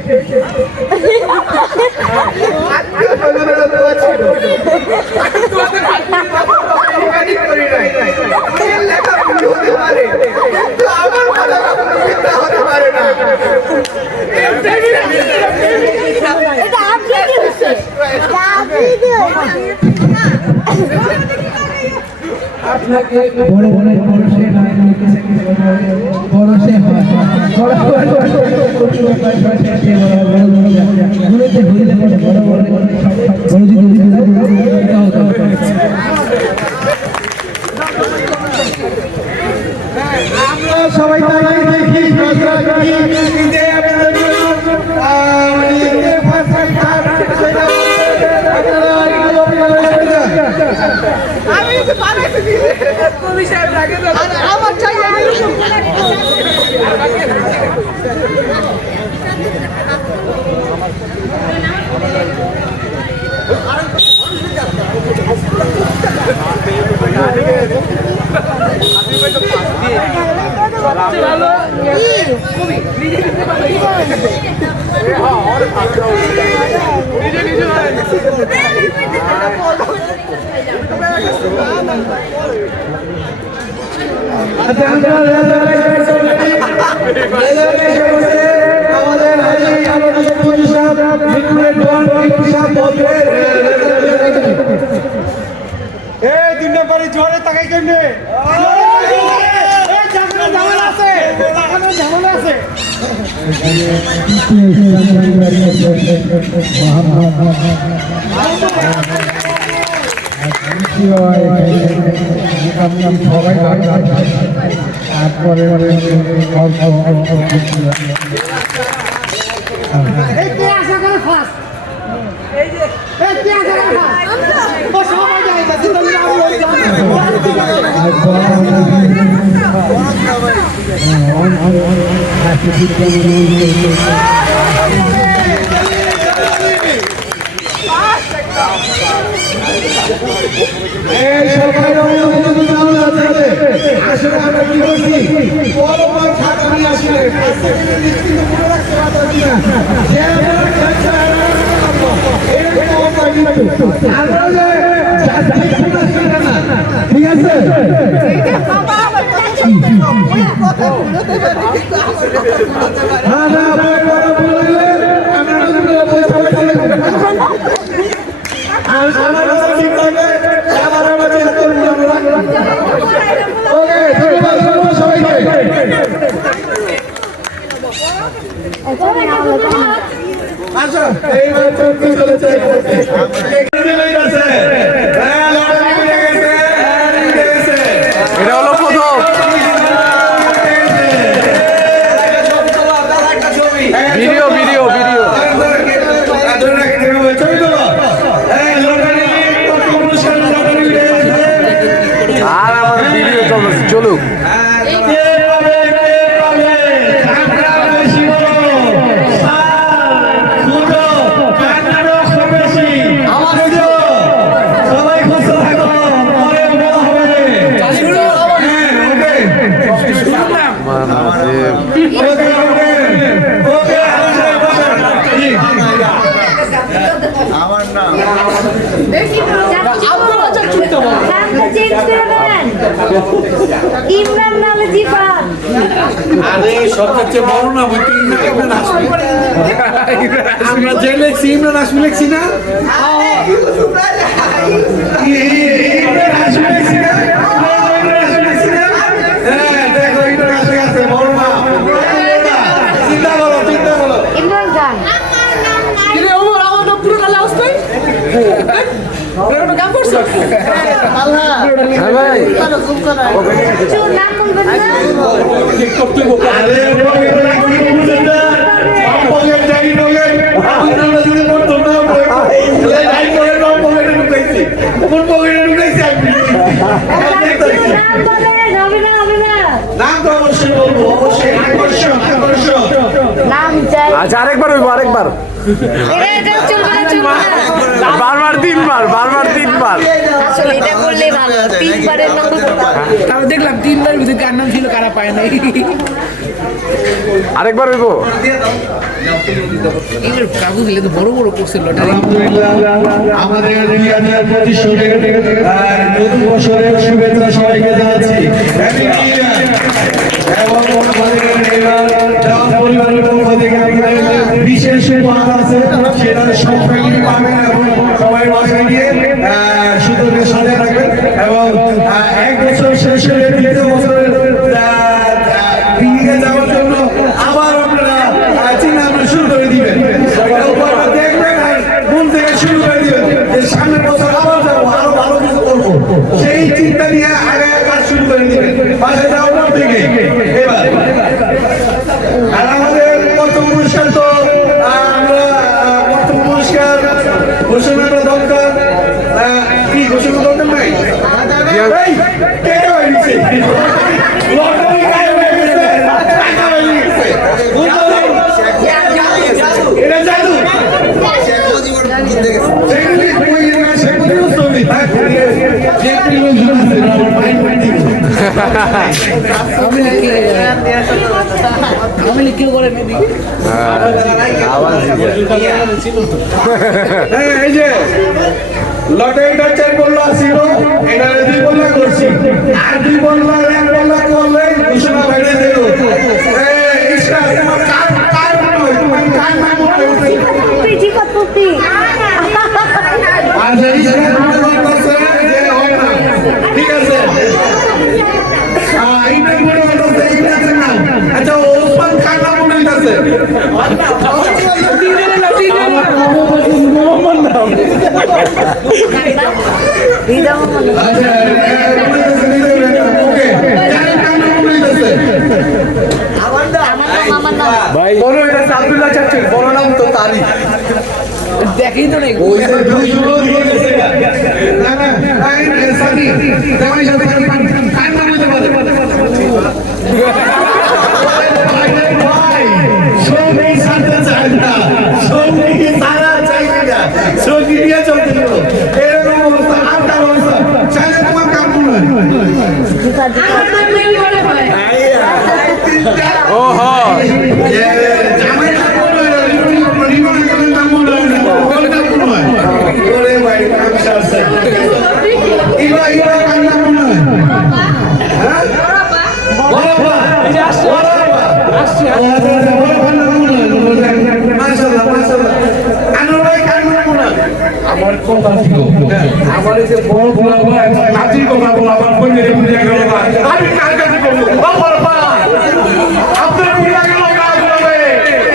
আত্মীয় স্বজনেরা দোয়া ছিল লেখা ভুল হতে পারে কিন্তু আমার কথা কখনো মিথ্যা হতে পারে না এটা আপনি কি হচ্ছে আপনি কি আপনাকে বড় বড় বড়সে হয় আমরা সবাই দেখি আমার চাই দুই নম্বরে জোরে তাকাই কেমনে ঝামেলা আছে সবাই তারপরে আসলে আমরা কি করছি বড় বড় ছাত্র আসলে কিন্তু মনে রাখতে পারছি না আমরা যে ঠিক আছে হ্যাঁ না বললে আমরা ওকে ধন্যবাদ সবাইকে আচ্ছা এইবার চলতে চলেছে এটা হলো প্রথম ভিডিও ভিডিও ভিডিও আর আমার ভিডিও চলুক ইমরান নামে জিফান আরে সবচেয়ে বড় না বই ইমরান আসবে আমরা যে লেখছি ইমরান আসবে লেখছি না ইমরান আসবে লেখছি না হ্যাঁ দেখো ইমরান আসবে আছে বড় না চিন্তা করো ইমরান খান কিরে ওমর আমার তো পুরো কালা আসছে কাম করছো হ্যাঁ ভাই চুর নাম বলবেন না আরে পকেট যাই নগে আমরা যদি করতো না লাইন করে নাম পকেটে ঢুকাইছি কোন পকেটে ঢুকাইছি আমি চুর নাম বলেন হবে না নাম তো অবশ্যই বলবো অবশ্যই আকর্ষণ নাম চাই আচ্ছা আরেকবার হইবো আরেকবার এটা চলবে না বারবার তিনবার আসলে এটা করলেই ভালো তিনবারের নাম তাও দেখলাম তিনবার ভিতরে কার নাম ছিল কারা পায় নাই আরেকবার হইবো এগুলো কাগজগুলো তো বড় বড় করছে লটারি আমাদের 2025 নতুন বছরের শুভেচ্ছা সবাইকে জানাচ্ছি হ্যাপি নিউ ইয়ার এবং আমাদের পরিবারের পক্ষ থেকে বিশেষ উপহার আছে সেটা সব ফ্যামিলি পাবেন এবং সবাই বাসায় গিয়ে সুন্দর সাথে রাখবেন এবং এক বছর শেষ হলে দ্বিতীয় বছরের পিকনিকে যাওয়ার জন্য আবার আপনারা চিন্তা ভাবনা শুরু করে দিবেন দেখবেন আর মন থেকে শুরু করে দিবেন যে সামনের বছর আবার যাবো আরো ভালো কিছু করবো সেই চিন্তা নিয়ে আগে কাজ শুরু করে দিবেন বাসায় যাওয়ার পর থেকে এবার আর আমাদের প্রথম অনুষ্ঠান তো আমরা প্রথম পুরস্কার ঘোষণা করা দরকার কি ঘোষণা দরকার নাই এই, কে কে হয়েছে? লটারি গায়ে হয়ে গেছে, টাকা হয়ে গেছে। এটা জাদু। সেগুলি কই না, সেগুলিও ছবি। যেগুলি লোকজন আছে, মাইন্ড মাইন্ডিং। আমি লিখিও করে নেবি এই যে লটারিটা 4 বললো ছিল, এটা 2 বললো করছি, আর 2 বললো 1 বললো করলে ঘোষণা বাইরে দেব। ইসরা তোমার কার মনে হয়, তোমার কার নাম মনে হচ্ছে? জিফাত পুপি আর ইসরা মনে হচ্ছে যে হয় না, ঠিক আছে। এইটা মনে হচ্ছে ইংরেজির নাম। আচ্ছা ওসমান খান নাম মনে হচ্ছে? মোহাম্মদ নাম। আচ্ছা ওকে, যার নাম মনে হচ্ছে? আমার নাম ভাই বলো এটা আব্দুল্লাহ চাচা বড় নাম তো তারই দেখেই তো নেই ওই যে দুইগুলো দিয়ে গেছে না না আই সানি জামাই সাথে কার নাম হতে পারে ভাই সঙ্গী সাথে চায় না সঙ্গী সারা চাই না সঙ্গী নিয়ে চলতে গেল এরকম অবস্থা আর কার অবস্থা চাইলে তোমার কাম করবে জিফাত ওহো জামাই কাম করবে রিমন কাম করবে ওরে ভাই আমার কথা ছিল আমার এই যে বড় বড় ভাই নাচির কথা বলা আমার কইলে বুঝে গেল না আমি কার কাছে করব আমার ভাই আপনার বুঝে গেল না বলে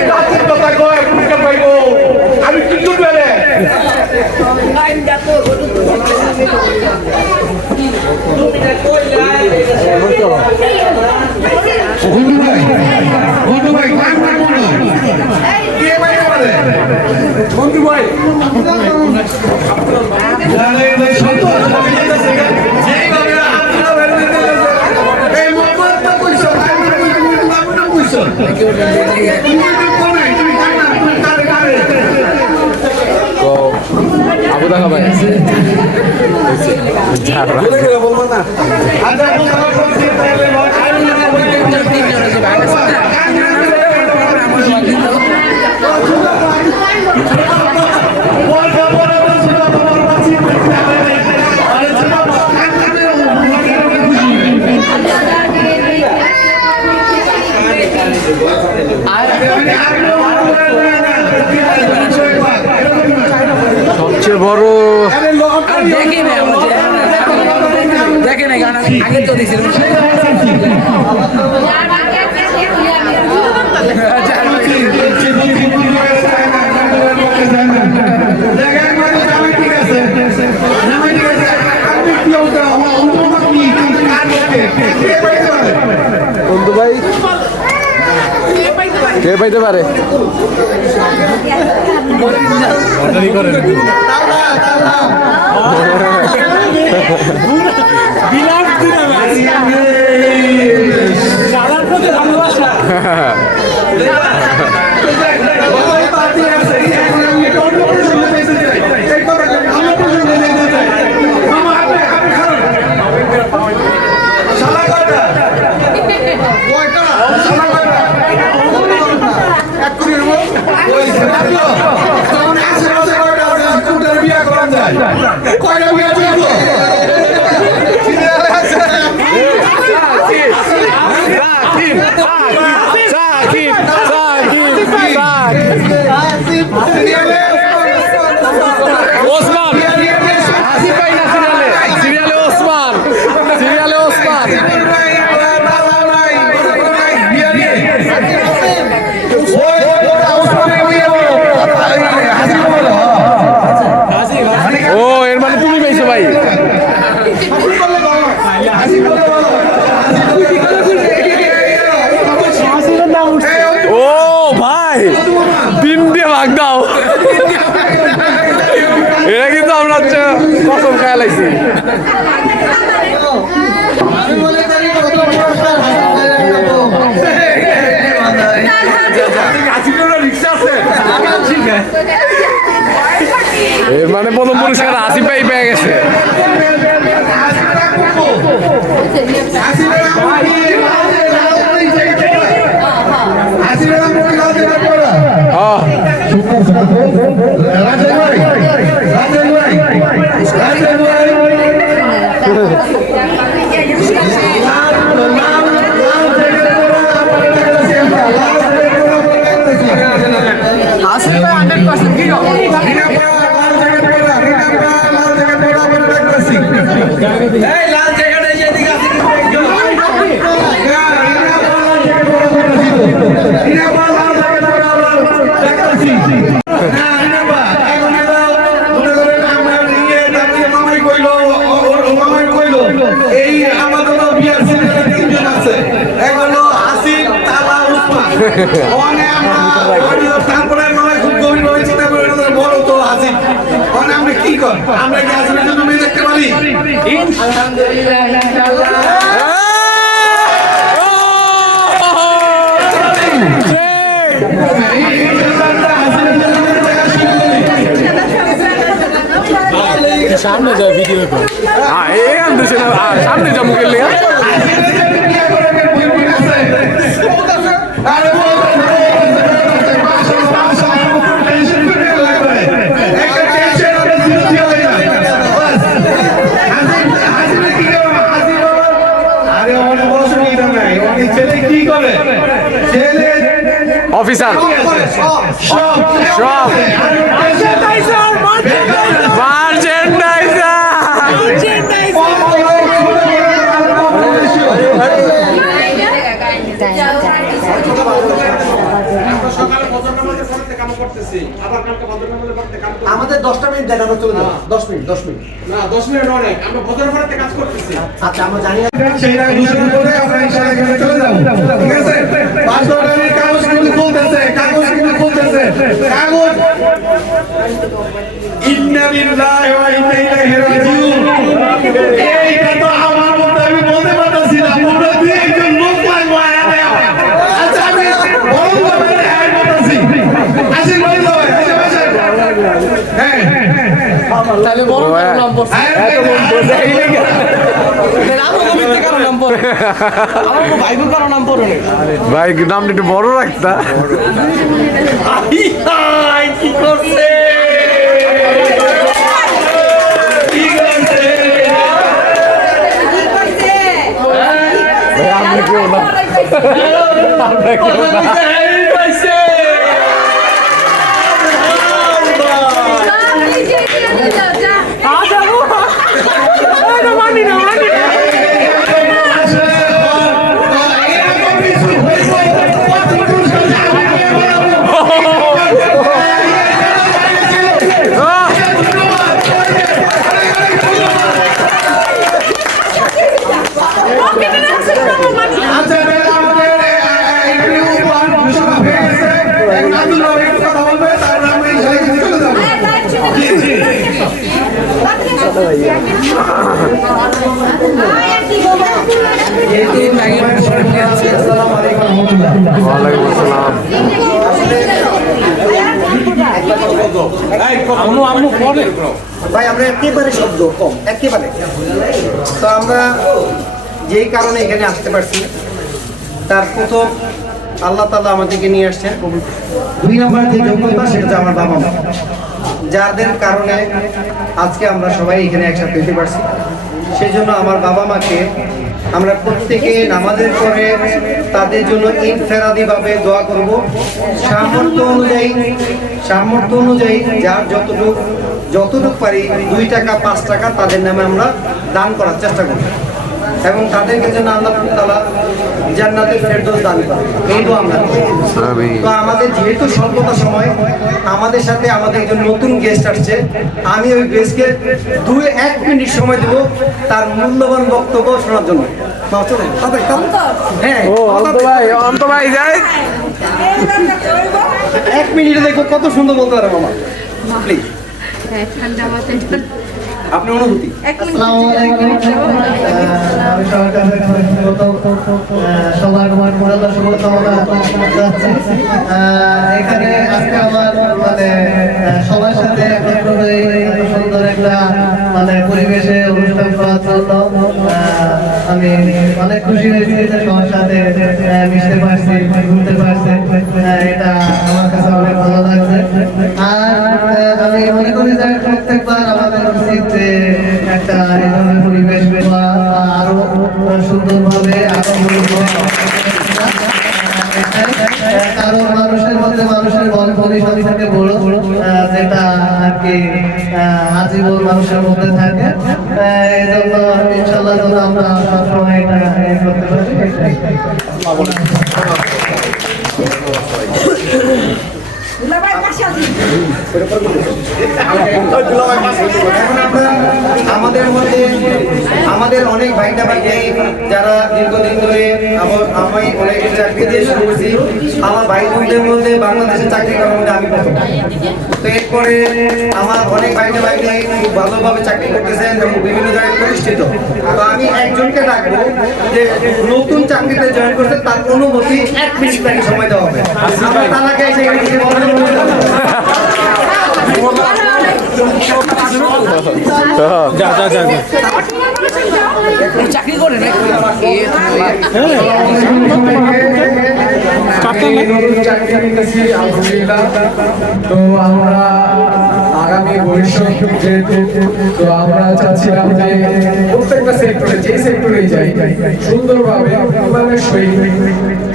নাচির কথা কয় পুরস্কার পাইবো আমি কিছু বলে বন্ধু ভাই কার কার বলো কে ভাই বলে বন্ধু ভাই জানে ভাই সত্য যেইভাবে আপনারা বেরোতে এই মোহাম্মদ তো কইছো আমি তো কইছো তো আবু দেখা ভাই বলবো না সবচেয়ে বড় দেখে নাই কারণ আগে তো দেখছিলাম বন্ধু ভাই কে পাইতে পারে কয়টা বিয়ে চলবো ওসমান হাসিব ভাই না সিরিয়ালে ওসমান সিরিয়ালে ওসমান ও এর মানে তুমি পাইছো ভাই ও ভাই দিন দিয়ে ভাগ দাও এটা কিন্তু আমরা কসম খেয়াল আইছি এর মানে প্রথম পুরস্কার আসিফ ভাই পেয়ে গেছে এই আমাদের বিয়ার সিনেমার তিনজন আছে এক হলো আসিফ তালা উসমান তারপরে নয় খুব গভীর ভাবে চিন্তা করে বলো তো আসিফ আমরা কি কর আমরা কি আসিফের জন্য মেয়ে দেখতে পারি সামনে যায় ভিডিও কর সামনে যাবো গেলে অফিসার সব করতেছি আবার কালকে ভদ্রনগরের পথে কাজ করতেছি আমাদের 10টা মিনিট দেন আমরা চলে যাব 10 মিনিট না 10 মিনিট অনেক আমরা ভদ্রনগরের কাজ করতেছি আচ্ছা আমরা জানি সেই আগে ঘোষণা করে আমরা ইনশাআল্লাহ এখানে চলে যাব ঠিক আছে পাঁচটার কাগজ কিন্তু খুলতেছে কাগজ ইন্না লিল্লাহি ওয়া ইন্না ইলাইহি রাজিউন এইটা তো আমার মতো আমি বলতে পারতাছি না পুরো দিয়ে একজন লোক লাগবে আচ্ছা আমি বড় বড় হ্যাঁ বলতাছি আসেন বড় বড় হ্যাঁ তাহলে বড় নাম পড়ছে আমার ভাইবুর কারো নাম পড়ে নেই ভাই নামটা একটু বড় রাখতা কি করছে আমরা কেউ না ওয়ালাইকুম আসসালাম আম্মু পরে ভাই আমরা একেবারে শব্দ কম একেবারে তো আমরা যেই কারণে এখানে আসতে পারছি তার প্রথম আল্লাহ তাআলা আমাদেরকে নিয়ে আসছেন 2 নম্বর যে যোগ্যতা সেটা হচ্ছে আমার বাবা মা যাদের কারণে আজকে আমরা সবাই এখানে একসাথে হতে পারছি সেই জন্য আমার বাবা মাকে আমরা প্রত্যেকে নামাজের পরে তাদের জন্য ইনফেরাদিভাবে দোয়া করব সামর্থ্য অনুযায়ী যার যতটুকু পারি 2 টাকা 5 টাকা তাদের নামে আমরা দান করার চেষ্টা করব এবং তাদেরকে যেন আল্লাহ তাআলা জান্নাতের ফেরদৌস দান করেন এই দোয়া আমরা করি। তো আমাদের যেহেতু স্বল্পতা সময় আমাদের সাথে আমাদের একজন নতুন গেস্ট আসছে আমি ওই গেস্টকে 2-1 মিনিট সময় দেব তার মূল্যবান বক্তব্য শোনার জন্য হ্যাঁ অন্ত ভাই যায় 1 মিনিটে দেখো কত সুন্দর বলতে পারে মামা প্লিজ আপনি অনুভূতি আসসালামু আলাইকুম আমি সবার মোরাল্লা শুভকামনা যাচ্ছি এখানে আজকে আমার মানে সবার সাথে একত্র হয়ে এত সুন্দর একটা মানে পরিবেশে অনুষ্ঠান করার জন্য আমি অনেক খুশি হয়েছি যে সবার সাথে মিশতে পারছি ঘুরতে পারছি এটা আমার কাছে অনেক ভালো লাগছে আর আমি মনে করি যে প্রত্যেকবার আমাদের উচিত একটা এরকম পরিবেশ আরো সুন্দরভাবে আরো কারণ মানুষের মধ্যে মানুষের পরিষদ থেকে বড় যেটা আর কি আজীবন মানুষের মধ্যে থাকে এই জন্য ইনশাল্লাহ যেন আমরা সবসময় এটা করতে পারি আমাদের অনেক ভাইটা ভাইকে যারা দীর্ঘদিন ধরে আমি অনেক চাকরি দিয়ে শুরু করছি আমার ভাই বোনদের মধ্যে বাংলাদেশে চাকরি করার মধ্যে আমি প্রথম তো এরপরে আমার অনেক ভাইটা ভাইকে খুব ভালোভাবে চাকরি করতেছেন এবং বিভিন্ন জায়গায় প্রতিষ্ঠিত তো আমি একজনকে ডাকবো যে নতুন চাকরিতে জয়েন করতে তার অনুমতি 1 মিনিট তাকে সময় দেওয়া হবে আমরা তাকে এসে চাকরি করে তো আমরা আগামী ভবিষ্যৎ যেহেতু তো আমরা চাচ্ছিলাম যে প্রত্যেকটা সেক্টরে যে সেক্টরে যাই সুন্দরভাবে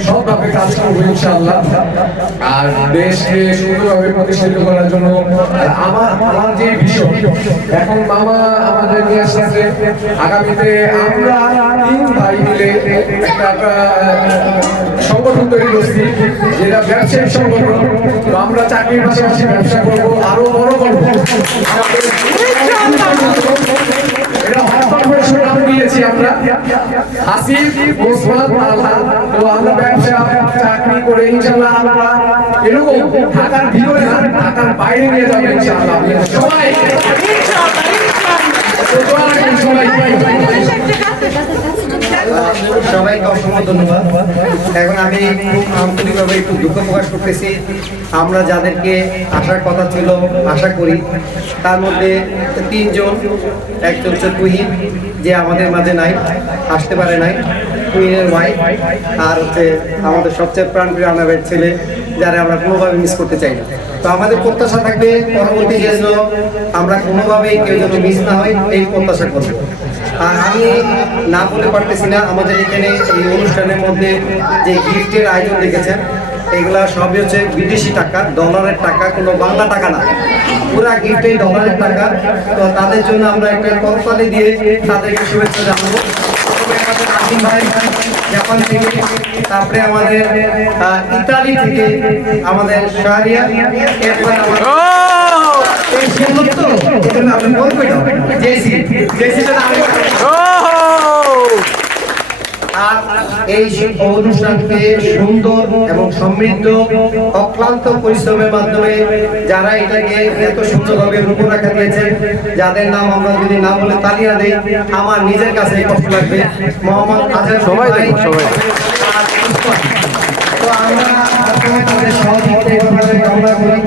সবভাবে কাজ করবো ইনশাআল্লাহ আর দেশকে সুন্দরভাবে প্রতিষ্ঠিত করার জন্য আমার যে বিষয় এখন মামা আমাদের আমাদের নিয়ে আসছে। আগামীতে আমরা 3 ভাই মিলে একটা সংগঠন তৈরি করছি, যেটা ব্যবসায়িক সংগঠন। তো আমরা চাকরির পাশাপাশি ব্যবসা করবো, আরো বড় করবো। এটা হজ কর্পোরেশন নাম দিয়েছি আমরা, হাসিব ওসমান আল্লাহ। তো আমরা ব্যবসা চাকরি করে ইনশাআল্লাহ আমরা এরকম ঢাকার ভিতরে না, ঢাকার বাইরে নিয়ে যাবো ইনশাআল্লাহ। সবাই সবাইকে অসংখ্য ধন্যবাদ। এখন আমি খুব আন্তরিকভাবে একটু দুঃখ প্রকাশ করতেছি, আমরা যাদেরকে আসার কথা ছিল, আশা করি তার মধ্যে 3 জন, একজন হচ্ছে তুহিন, যে আমাদের মাঝে নাই, আসতে পারে নাই, তুহিনের ওয়াইফ, আর হচ্ছে আমাদের সবচেয়ে প্রাণপ্রিয় আনাবের ছেলে, যারা আমরা কোনোভাবে মিস করতে চাই না। তো আমাদের প্রত্যাশা থাকবে পরবর্তী যেন আমরা কোনোভাবেই কেউ যেন মিস না হয়, এই প্রত্যাশা করবো। আর আমি না বলে পারতেছি না, আমাদের এখানে এই অনুষ্ঠানের মধ্যে যে গিফটের আয়োজন দেখেছেন, এগুলা সবই হচ্ছে বিদেশি টাকা, ডলারের টাকা, কোনো বাংলা টাকা না, পুরা গিফটে ডলারের টাকা। তো তাদের জন্য আমরা একটা করতালি দিয়ে তাদেরকে শুভেচ্ছা জানাবো। আমাদের নাসিম ভাই জাপান থেকে, তারপরে আমাদের ইতালি থেকে আমাদের শাহরিয়া, এরপর এই অনুষ্ঠানকে সুন্দর এবং সমৃদ্ধ অক্লান্ত পরিশ্রমের মাধ্যমে যারা এটাকে এত সুন্দরভাবে রূপরেখা দিয়েছেন, যাদের নাম আমরা যদি না বলে তালিয়া দেই, আমার নিজের কাছে কষ্ট লাগবে। মোহাম্মদ আজহার সবাই তো আমরা তাদের সহযোগিতা এভাবে কামনা করি,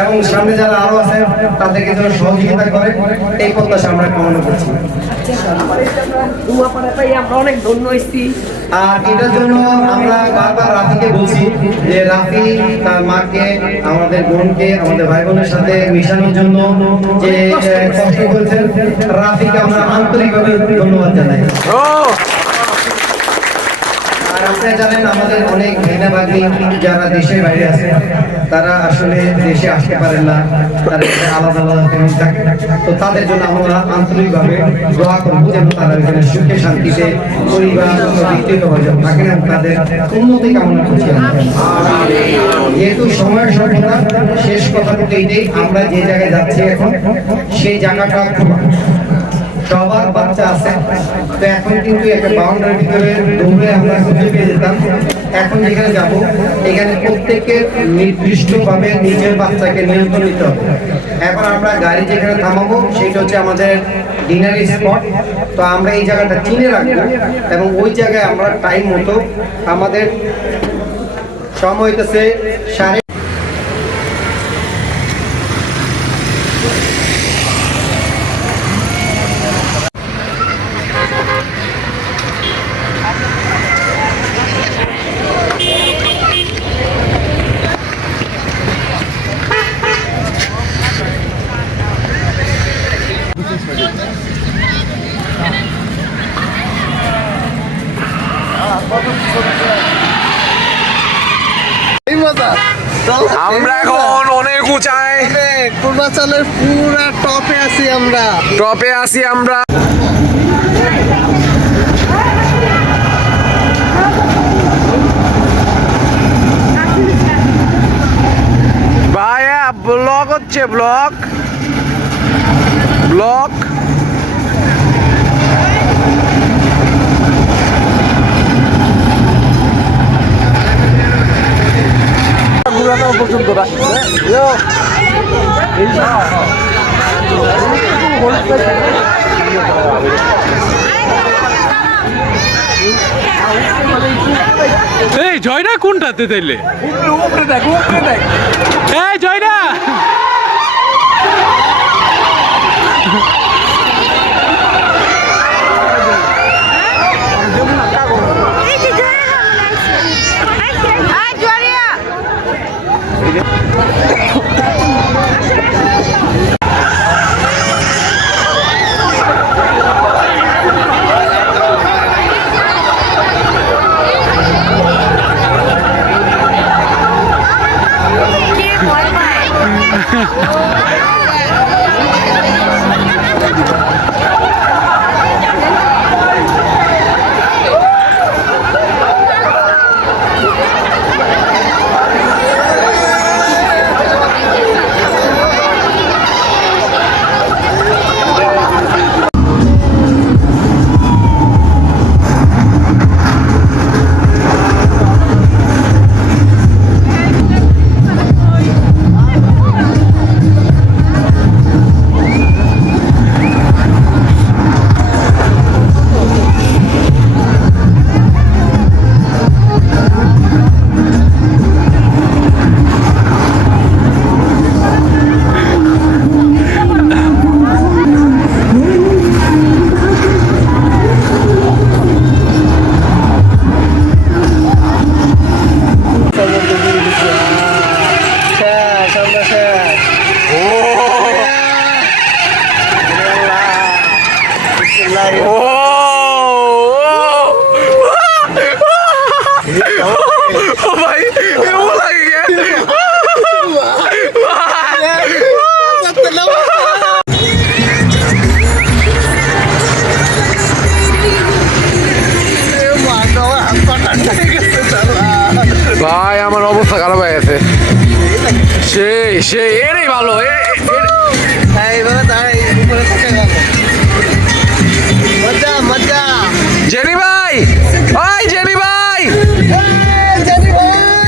এবং সামনে যারা আরো আছেন তাদেরকে যেন সহযোগিতা করে, এই প্রত্যাশা আমরা কামনা করছি। আর এটার জন্য আমরা বারবার রাফিকে বলছি যে রাফি তার মাকে, আমাদের বোনকে, আমাদের ভাই বোনের সাথে মিশানোর জন্য যে কষ্ট করেছেন, রাফিকে আমরা আন্তরিকভাবে ধন্যবাদ জানাই। আর আপনারা জানেন আমাদের অনেক ভাইনাভাগ্নি যারা দেশের বাইরে আছে, তারা আসলে দেশে আসতে পারেন না, তারা আলাদা আলাদা ফ্যামিলি থাকে। তো তাদের জন্য আমরা আন্তরিকভাবে দোয়া করবো যেন তারা এখানে সুখে শান্তিতে পরিবার ব্যক্তিগতভাবে থাকেন, এবং তাদের উন্নতি কামনা করছি। যেহেতু সময়ের স্বল্পতা, শেষ কথাটুকু এইটাই, আমরা যে জায়গায় যাচ্ছি এখন, সেই জায়গাটা সবার বাচ্চা আছে। তো এখন কিন্তু একটা বাউন্ডারির ভিতরে দৌড়ে আমরা খুঁজে পেয়ে যেতাম। এখন যেখানে যাব, এখানে প্রত্যেকের নির্দিষ্টভাবে নিজের বাচ্চাকে নিয়ন্ত্রণ নিতে হবে। এখন আমরা গাড়ি যেখানে থামাবো, সেটা হচ্ছে আমাদের ডিনার স্পট। তো আমরা এই জায়গাটা চিনে রাখবো, এবং ওই জায়গায় আমরা টাইম মতো, আমাদের সময় হইতেছে সাড়ে আমরা এখন অনেক উঁচায়, পূর্বাঞ্চলের পুরা টপে আছি আমরা। ভাইয়া ব্লগ হচ্ছে, ব্লগ পর্যন্ত রাখছে। এই জয়টা কোনটাতে তাইলে? উপরে দেখ, এই জয়টা কি সে এরই ভালো হ্যাঁ এইভাবে তাই উপরে থেকে গেল মজা মজা জেনি ভাই, ওই জেনি ভাই, জানি ভাই জানি ভাই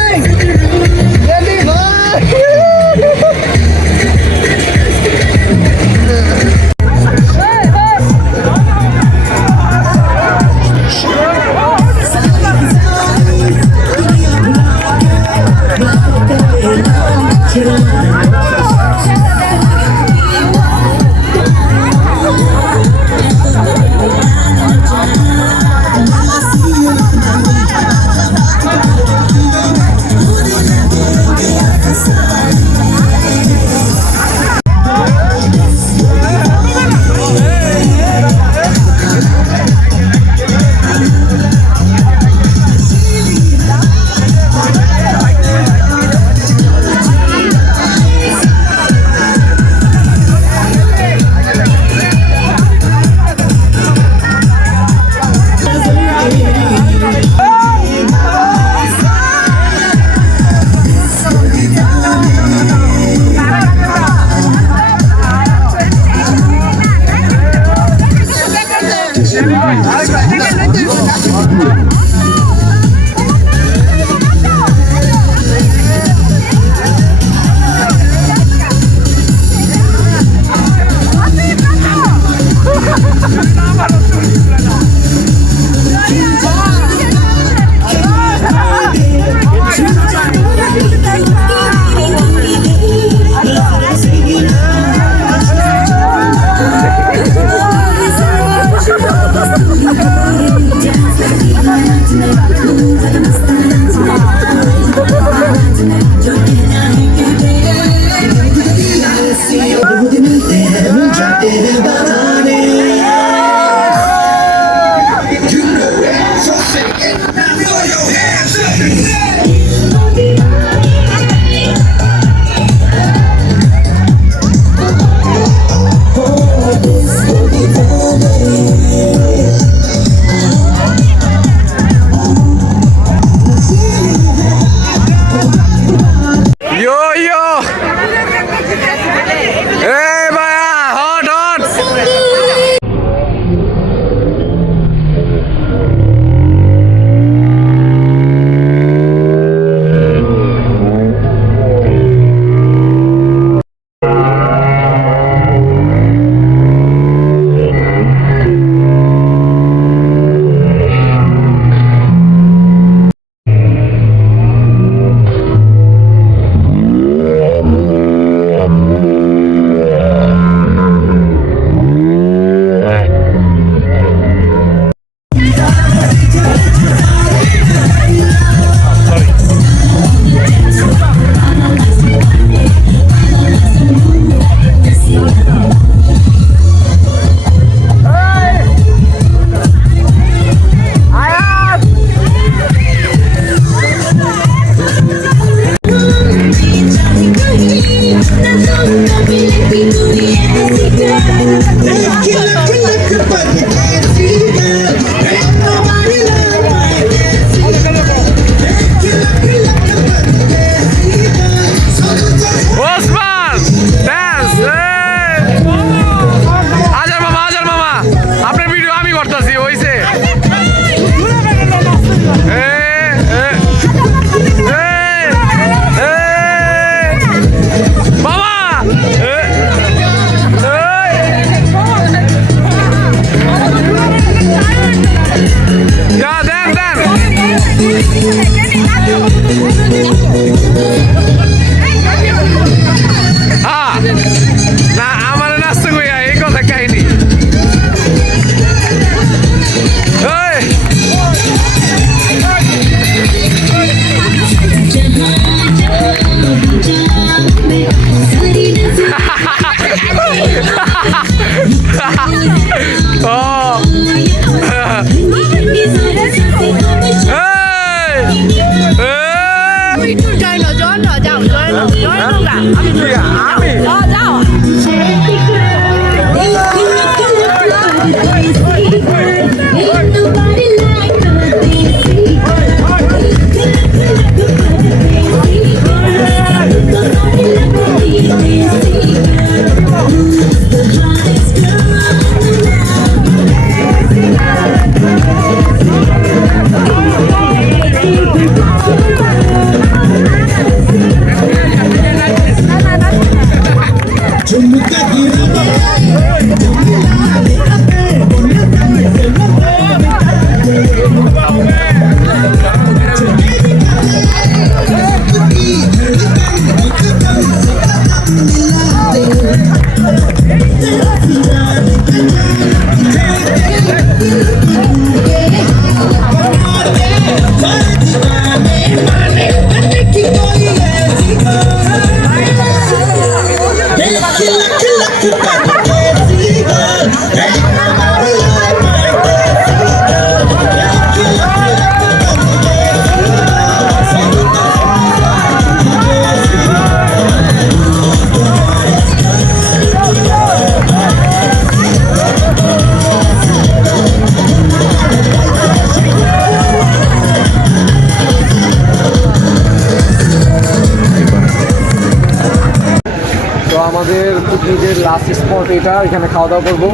এটা, এখানে খাওয়া দাওয়া করবো।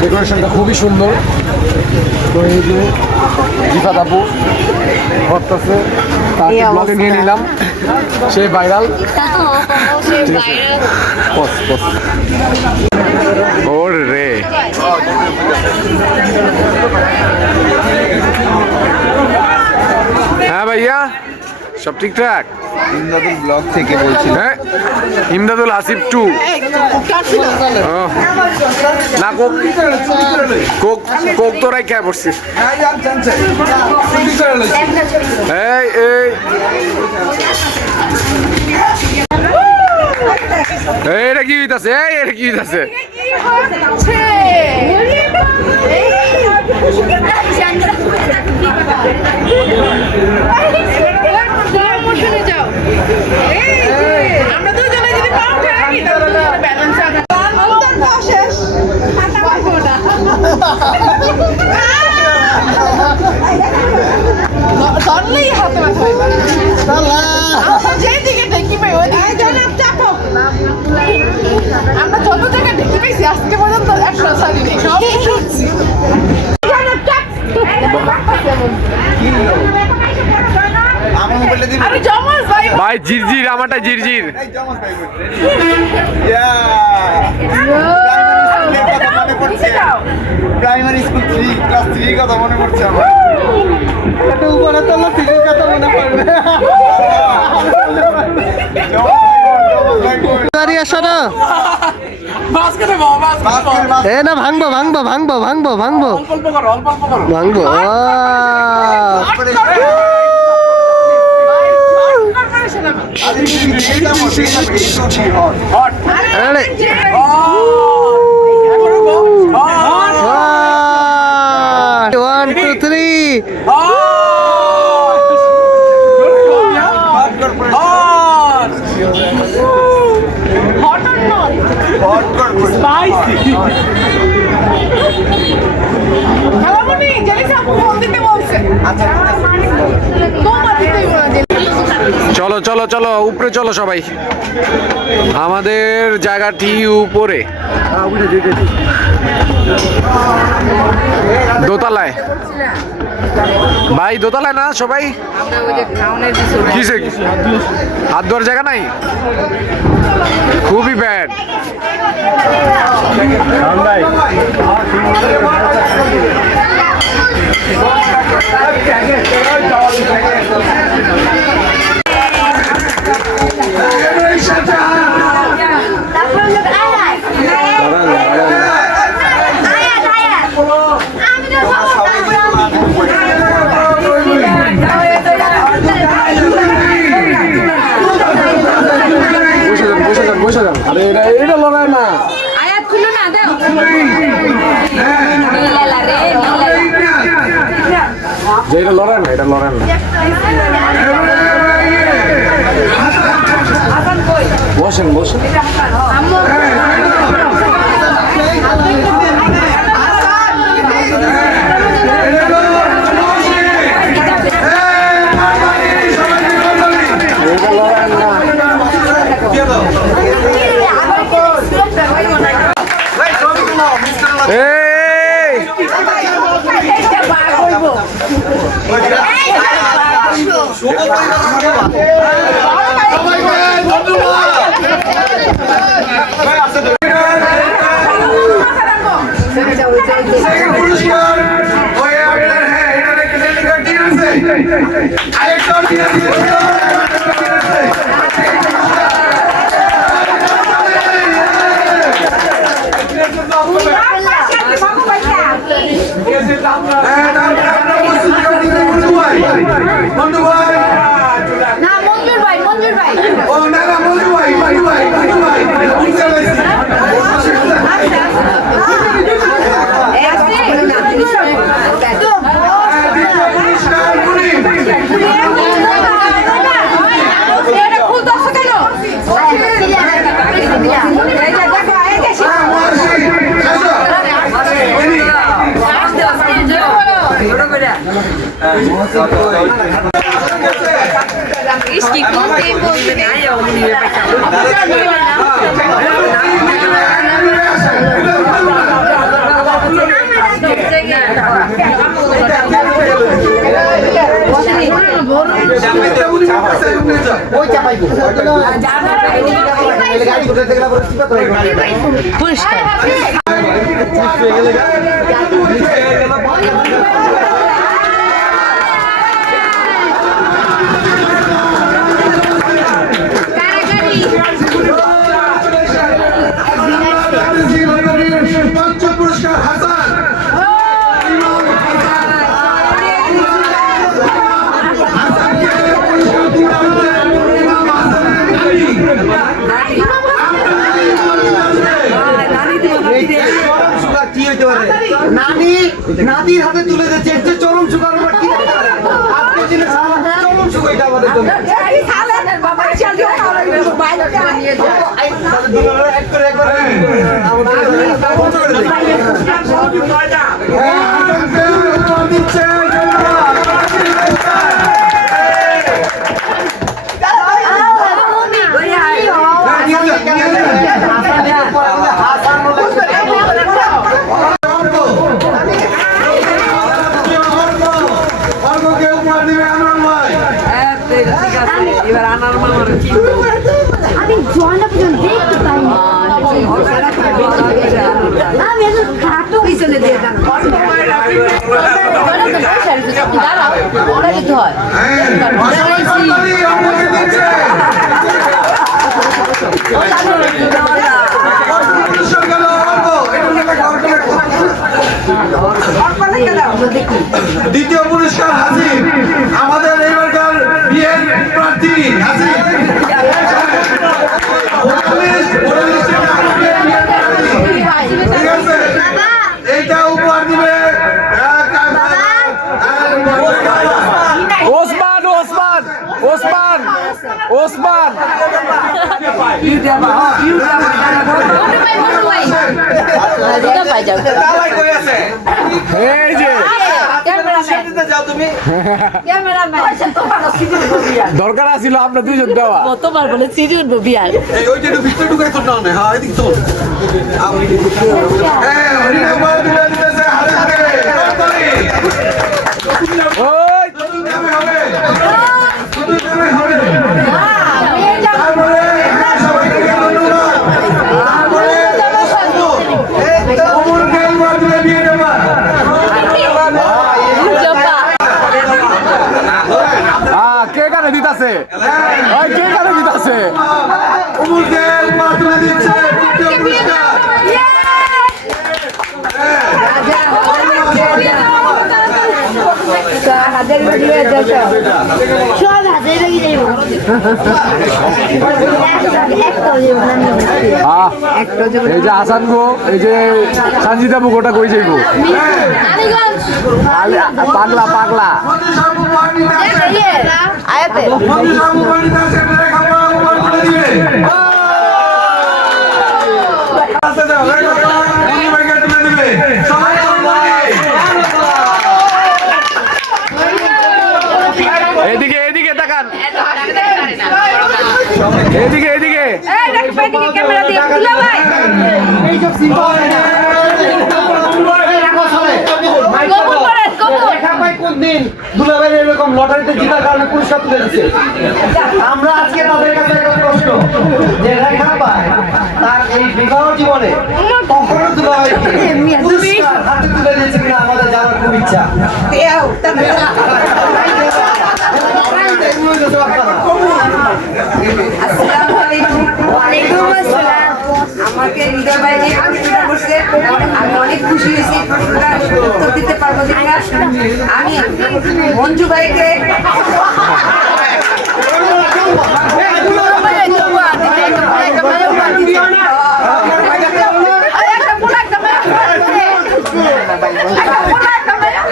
ডেকোরেশনটা খুবই সুন্দর। তো এই যে জিফাত আপু করতেছে, তাকে ব্লগে নিয়ে নিলাম, সে ভাইরাল। ওর রে হ্যাঁ ভাইয়া, সব ঠিকঠাক? ইমদাদুল ব্লগ থেকে বলছি। হ্যাঁ, ইমদাদুল আসিফ 2। না, কোক কোক কোক তো রাই খেয়ে পড়ছিস। এই এই এটা কি হইতাছে? এটা কি হইতাছে? আমরা তো জানি যদি পাও খাই তাহলে ব্যালেন্স আছে। অন্তর শেষ মাথা পাবো না। ধরলেই হাতে মাথা পাইবা। যেদিকে দেখি পাই ওই দিকে জনাব চাপো। আমরা যত জায়গায় দেখি পাইছি আজকে পর্যন্ত 100 সারি নেই, সব শুনছি। জনাব চাপ। আমি জমাস ভাই। ভাই জিরজির, আমারটা জিরজির। প্রাইমারি স্কুল 3 ক্লাস 3 কথা মনে পড়ছে আমার। এটা উপরে তো 3 কথা মনে পড়বে। গাড়ি আসো না, এ না ভাঙবো ভাঙবো ভাঙবো ভাঙবো ভাঙবো ভাঙবো। One, two, three. Hot or not? Spicy. খালামণি, জেলিস আপু ফোন দিতে বলছে। তোমার দিতেই বলে। চলো চলো চলো, উপরে চলো সবাই। আমাদের জায়গাটি উপরে, দোতলায়। ভাই দোতলায় না সবাই? কিসে হাত ধোয়ার জায়গা নাই? খুবই ব্যাড। আরে এটা লড়াই না। আয়াত খুলো না দাও। যে এটা লড়াই না, এটা লড়াই না। বসেন বসেন। পঞ্চম পুরস্কার হাসান কি হইতে পারে নানি নাতির হাতে তুলে দিচ্ছে এর চেয়ে চরম সুগার আমার কি আজকে দিনে চরম সুগার এটা আমাদের জন্য আমি জয়না পর্যন্ত দেখতে পাই আমি এখন খাটো পিছনে দিয়ে যান ওরা কিন্তু হয় দ্বিতীয় পুরস্কার হাসিব আমাদের এবারকার বিয়ের প্রার্থী হাসিব ঠিক আছে এইটা উপহার দিবে ওসমান ওসমান ওসমান ওসমান এই যে দরকার আছিল আমরা দুইজন দেওয়া কতবার বলে সিঁড়ি উঠবো বিয়ার ওইটা একটু ভিতরে ঢুকাই তো না হ্যাঁ এদিক তো কে কানে দিতাছে কে কানে দিতাছে এই যে আসান গো এই যে সঞ্জিতা মুখ ওটা কই যাইব পাগলা পাগলা আয়াতে এদিকে এদিকে তাকান এদিকে এদিকে ক্যামেরা দিয়ে তুলা ভাই কোনদিন দুলাভাই এরকম লটারিতে জিতার কারণে পুরস্কার তুলে দিচ্ছে আমরা আজকে তাদের কাছে একটা প্রশ্ন যে রেখা পায় তার এই বিবাহ জীবনে কখনো দুলাভাই পুরস্কার হাতে তুলে দিয়েছে কিনা আমাদের জানার খুব ইচ্ছা আমাকে হৃদয় ভাই যে প্রশ্নটা করছে আমি অনেক খুশি হয়েছি প্রশ্নটা উত্তর দিতে পারবো কিনা আমি মঞ্জু ভাইকে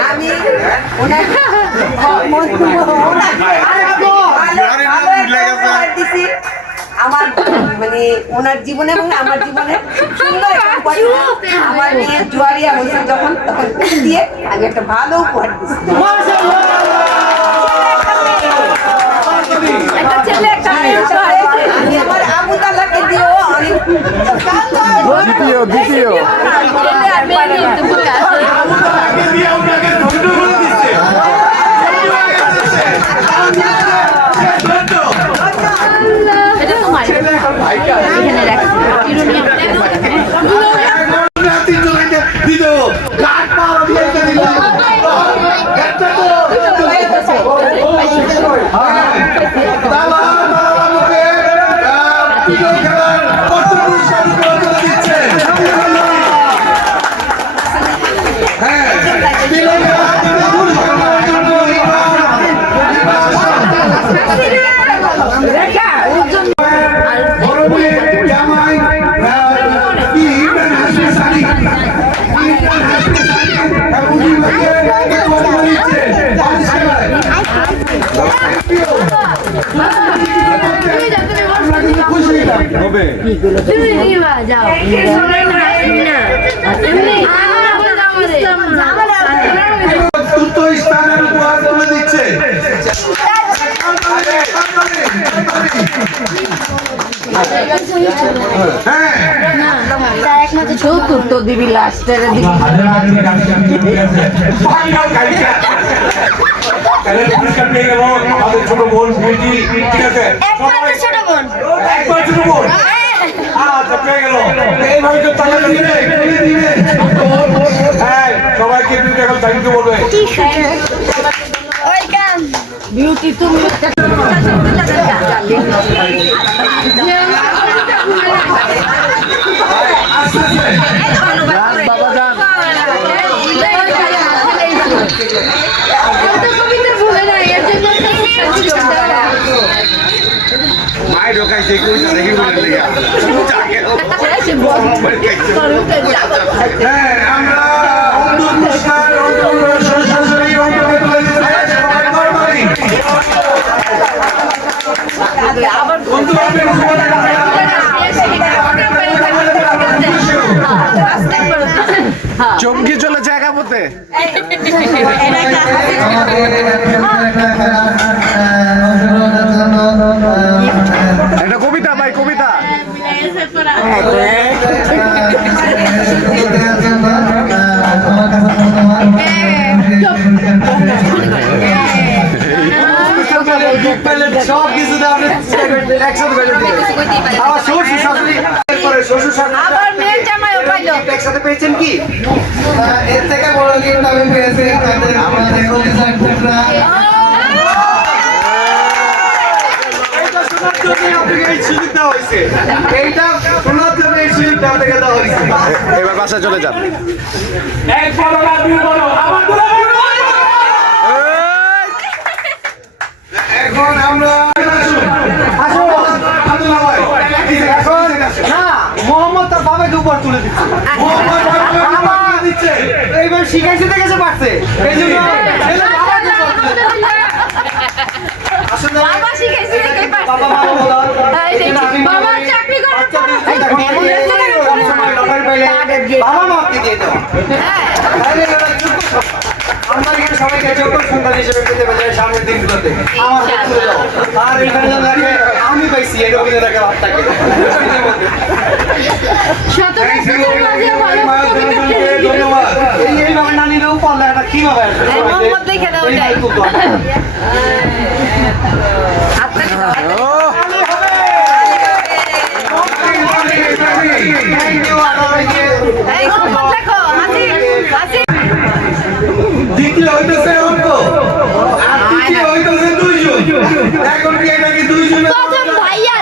আমি আমার মানে ওনার জীবনে এবং আমার জীবনে সুন্দর আমার মেয়ে জুয়ারিয়া হয়েছে যখন তখন দিয়ে আমি একটা ভালো উপহার দিচ্ছি আমি আমার আবু তালাকে দিও দ্বিতীয় দ্বিতীয় চতুর্থ স্থানের উপহার তুলে দিচ্ছে চতুর্থ দিবি লাস্টের আমাদের ছোট বোন বুঝি ঠিক আছে একবার ছোট বোন আচ্ছা পেয়ে গেল এইভাবে তো তালা দিবে হ্যাঁ সবাইকে দুটো এখন থ্যাংক ইউ বলবে বিউটি তুমি মাই ঢোকাইছে কইছে দেখি বলে লেগা হ্যাঁ আমরা অন্তর পুরস্কার অন্তর সরাসরি অন্তরে তুলে দিতে দরবারি আবার বন্ধু চমকি চলেছে একা পথে একটা কবিতা ভাই কবিতা সব কিছু একসাথে পেয়েছেন কি এর থেকে বড় গিফট আমি পেয়েছি আমাদের কলিজার টুকরা এবার বাসায় চলে যান এখন আমরা মোহাম্মদ তার বাবাকে উপর তুলে দিচ্ছে এইবার শিখাইছে দেখেছে পারছে এই জন্য বাবা শিখাইছে দেখে পারছে বাবা চাকরি করে বাবা মাকে দিয়ে দাও আমরা এখানে সবাইকে যোগ্য সন্তান হিসেবে পেতে পারি সামনের দিনগুলোতে আমাকে তুলে দাও আর এখানে দেখে আমি পাইছি এই রবীন্দ্রনাথের হাতটাকে ধন্যবাদ এইভাবে না নিলেও পারলে একটা কিভাবে দেখে দাও যাই দ্বিতীয় হইতেছে অঙ্ক আর তৃতীয় হইতেছে দুইজন এখন কি এটা কি দুইজন ভাইয়া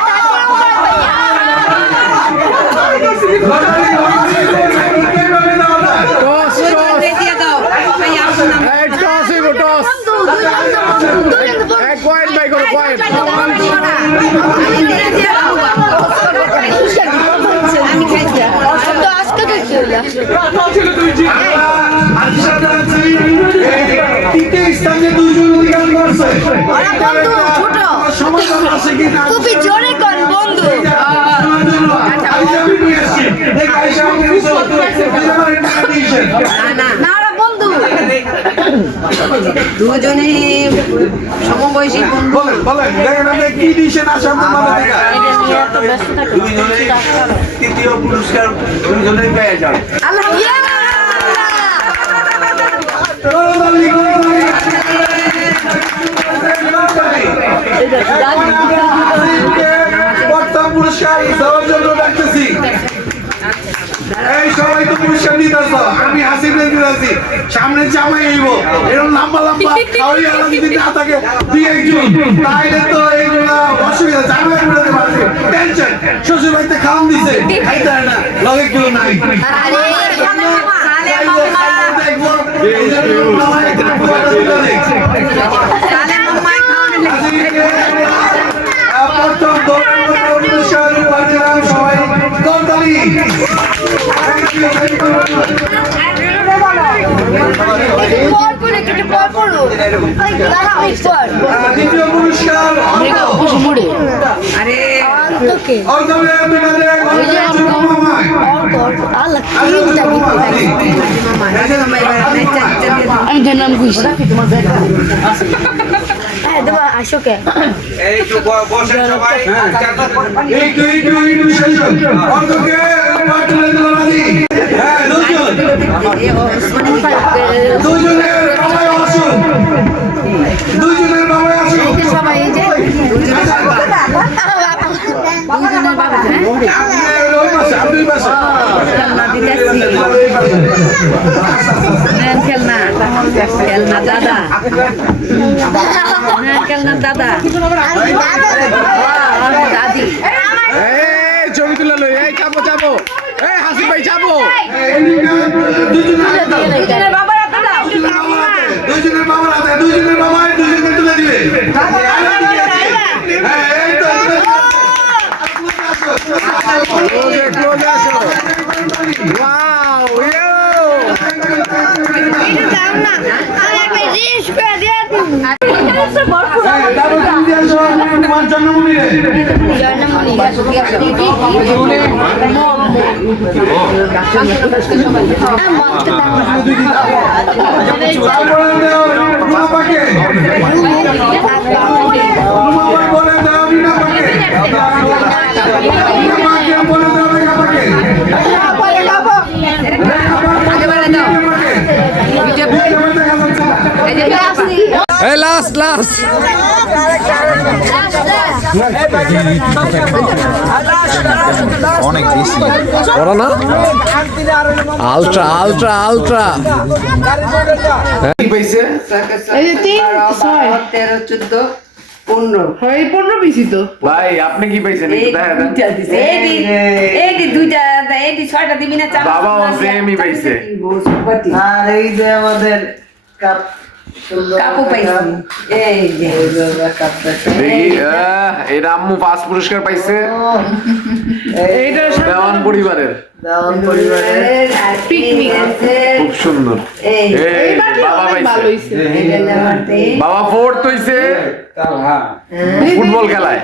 আমি খাইছি তো আজকে দেখছি তৃতীয় স্থানে দুইজন অধিকার করছে খুবই জোরে কোন বন্ধু না বন্ধু দুজনে সমবয়সী বন্ধু। বলেন বলেন দেখেন আপনি কি দিয়েছেন আশা আপনার মাথা থেকে দুইজনে তৃতীয় পুরস্কার দুইজনেই পেয়ে যান। প্রথম পুরস্কার দেওয়ার জন্য ডাকতেছি। এই সবাই তো পুরস্কার নিতেছ, আমি হাসি দিতে আছি সামনে জামাই আইব এরকম লম্বা লম্বা খাওয়াই আলাদা যদি না থাকে দুই একজন তাইলে তো এইগুলা অসুবিধা জামাই উড়াতে পারছে টেনশন শ্বশুর বাড়িতে খাওয়ান দিছে খাইতে হয় না লগে কেউ নাই সবাই দৌড়ালি দ্বিতীয় পুরস্কার আমি জানলাম বুঝছি আসোকে এই তো বসেন সবাই দুজনের বাবাই আসুন দুজনের বাবাই আসুন সবাই এই যে দুজনের বাবা খেলনা খেলনা দাদা খেলনা দাদা দাদি ছবি তুলে লই এই চাপো চাপো এই হাসি ভাই চাপো দুজনের বাবার হাতে দুজনের বাবাই দুজনকে তুলে দিবে লাস্ট লাস্ট অনেক বেশি ওরা না আলট্রা আলট্রা আলট্রা পাইছে 13, 14, 15 বেশি তো ভাই আপনি কি পাইছেন একটু দেখা দেন দুইটা এটি 6টা দিবি না বাবাও সেমই পাইছে আর এই যে আমাদের কাপ কাপু পাইছি এই যে কাপটা দেখি এটা আম্মু ফার্স্ট পুরস্কার পাইছে দেওয়ান পরিবারের দেওয়ান পরিবারের পিকনিক খুব সুন্দর এই বাবা পাইছে বাবা ফোর্থ হইছে ফুটবল খেলায়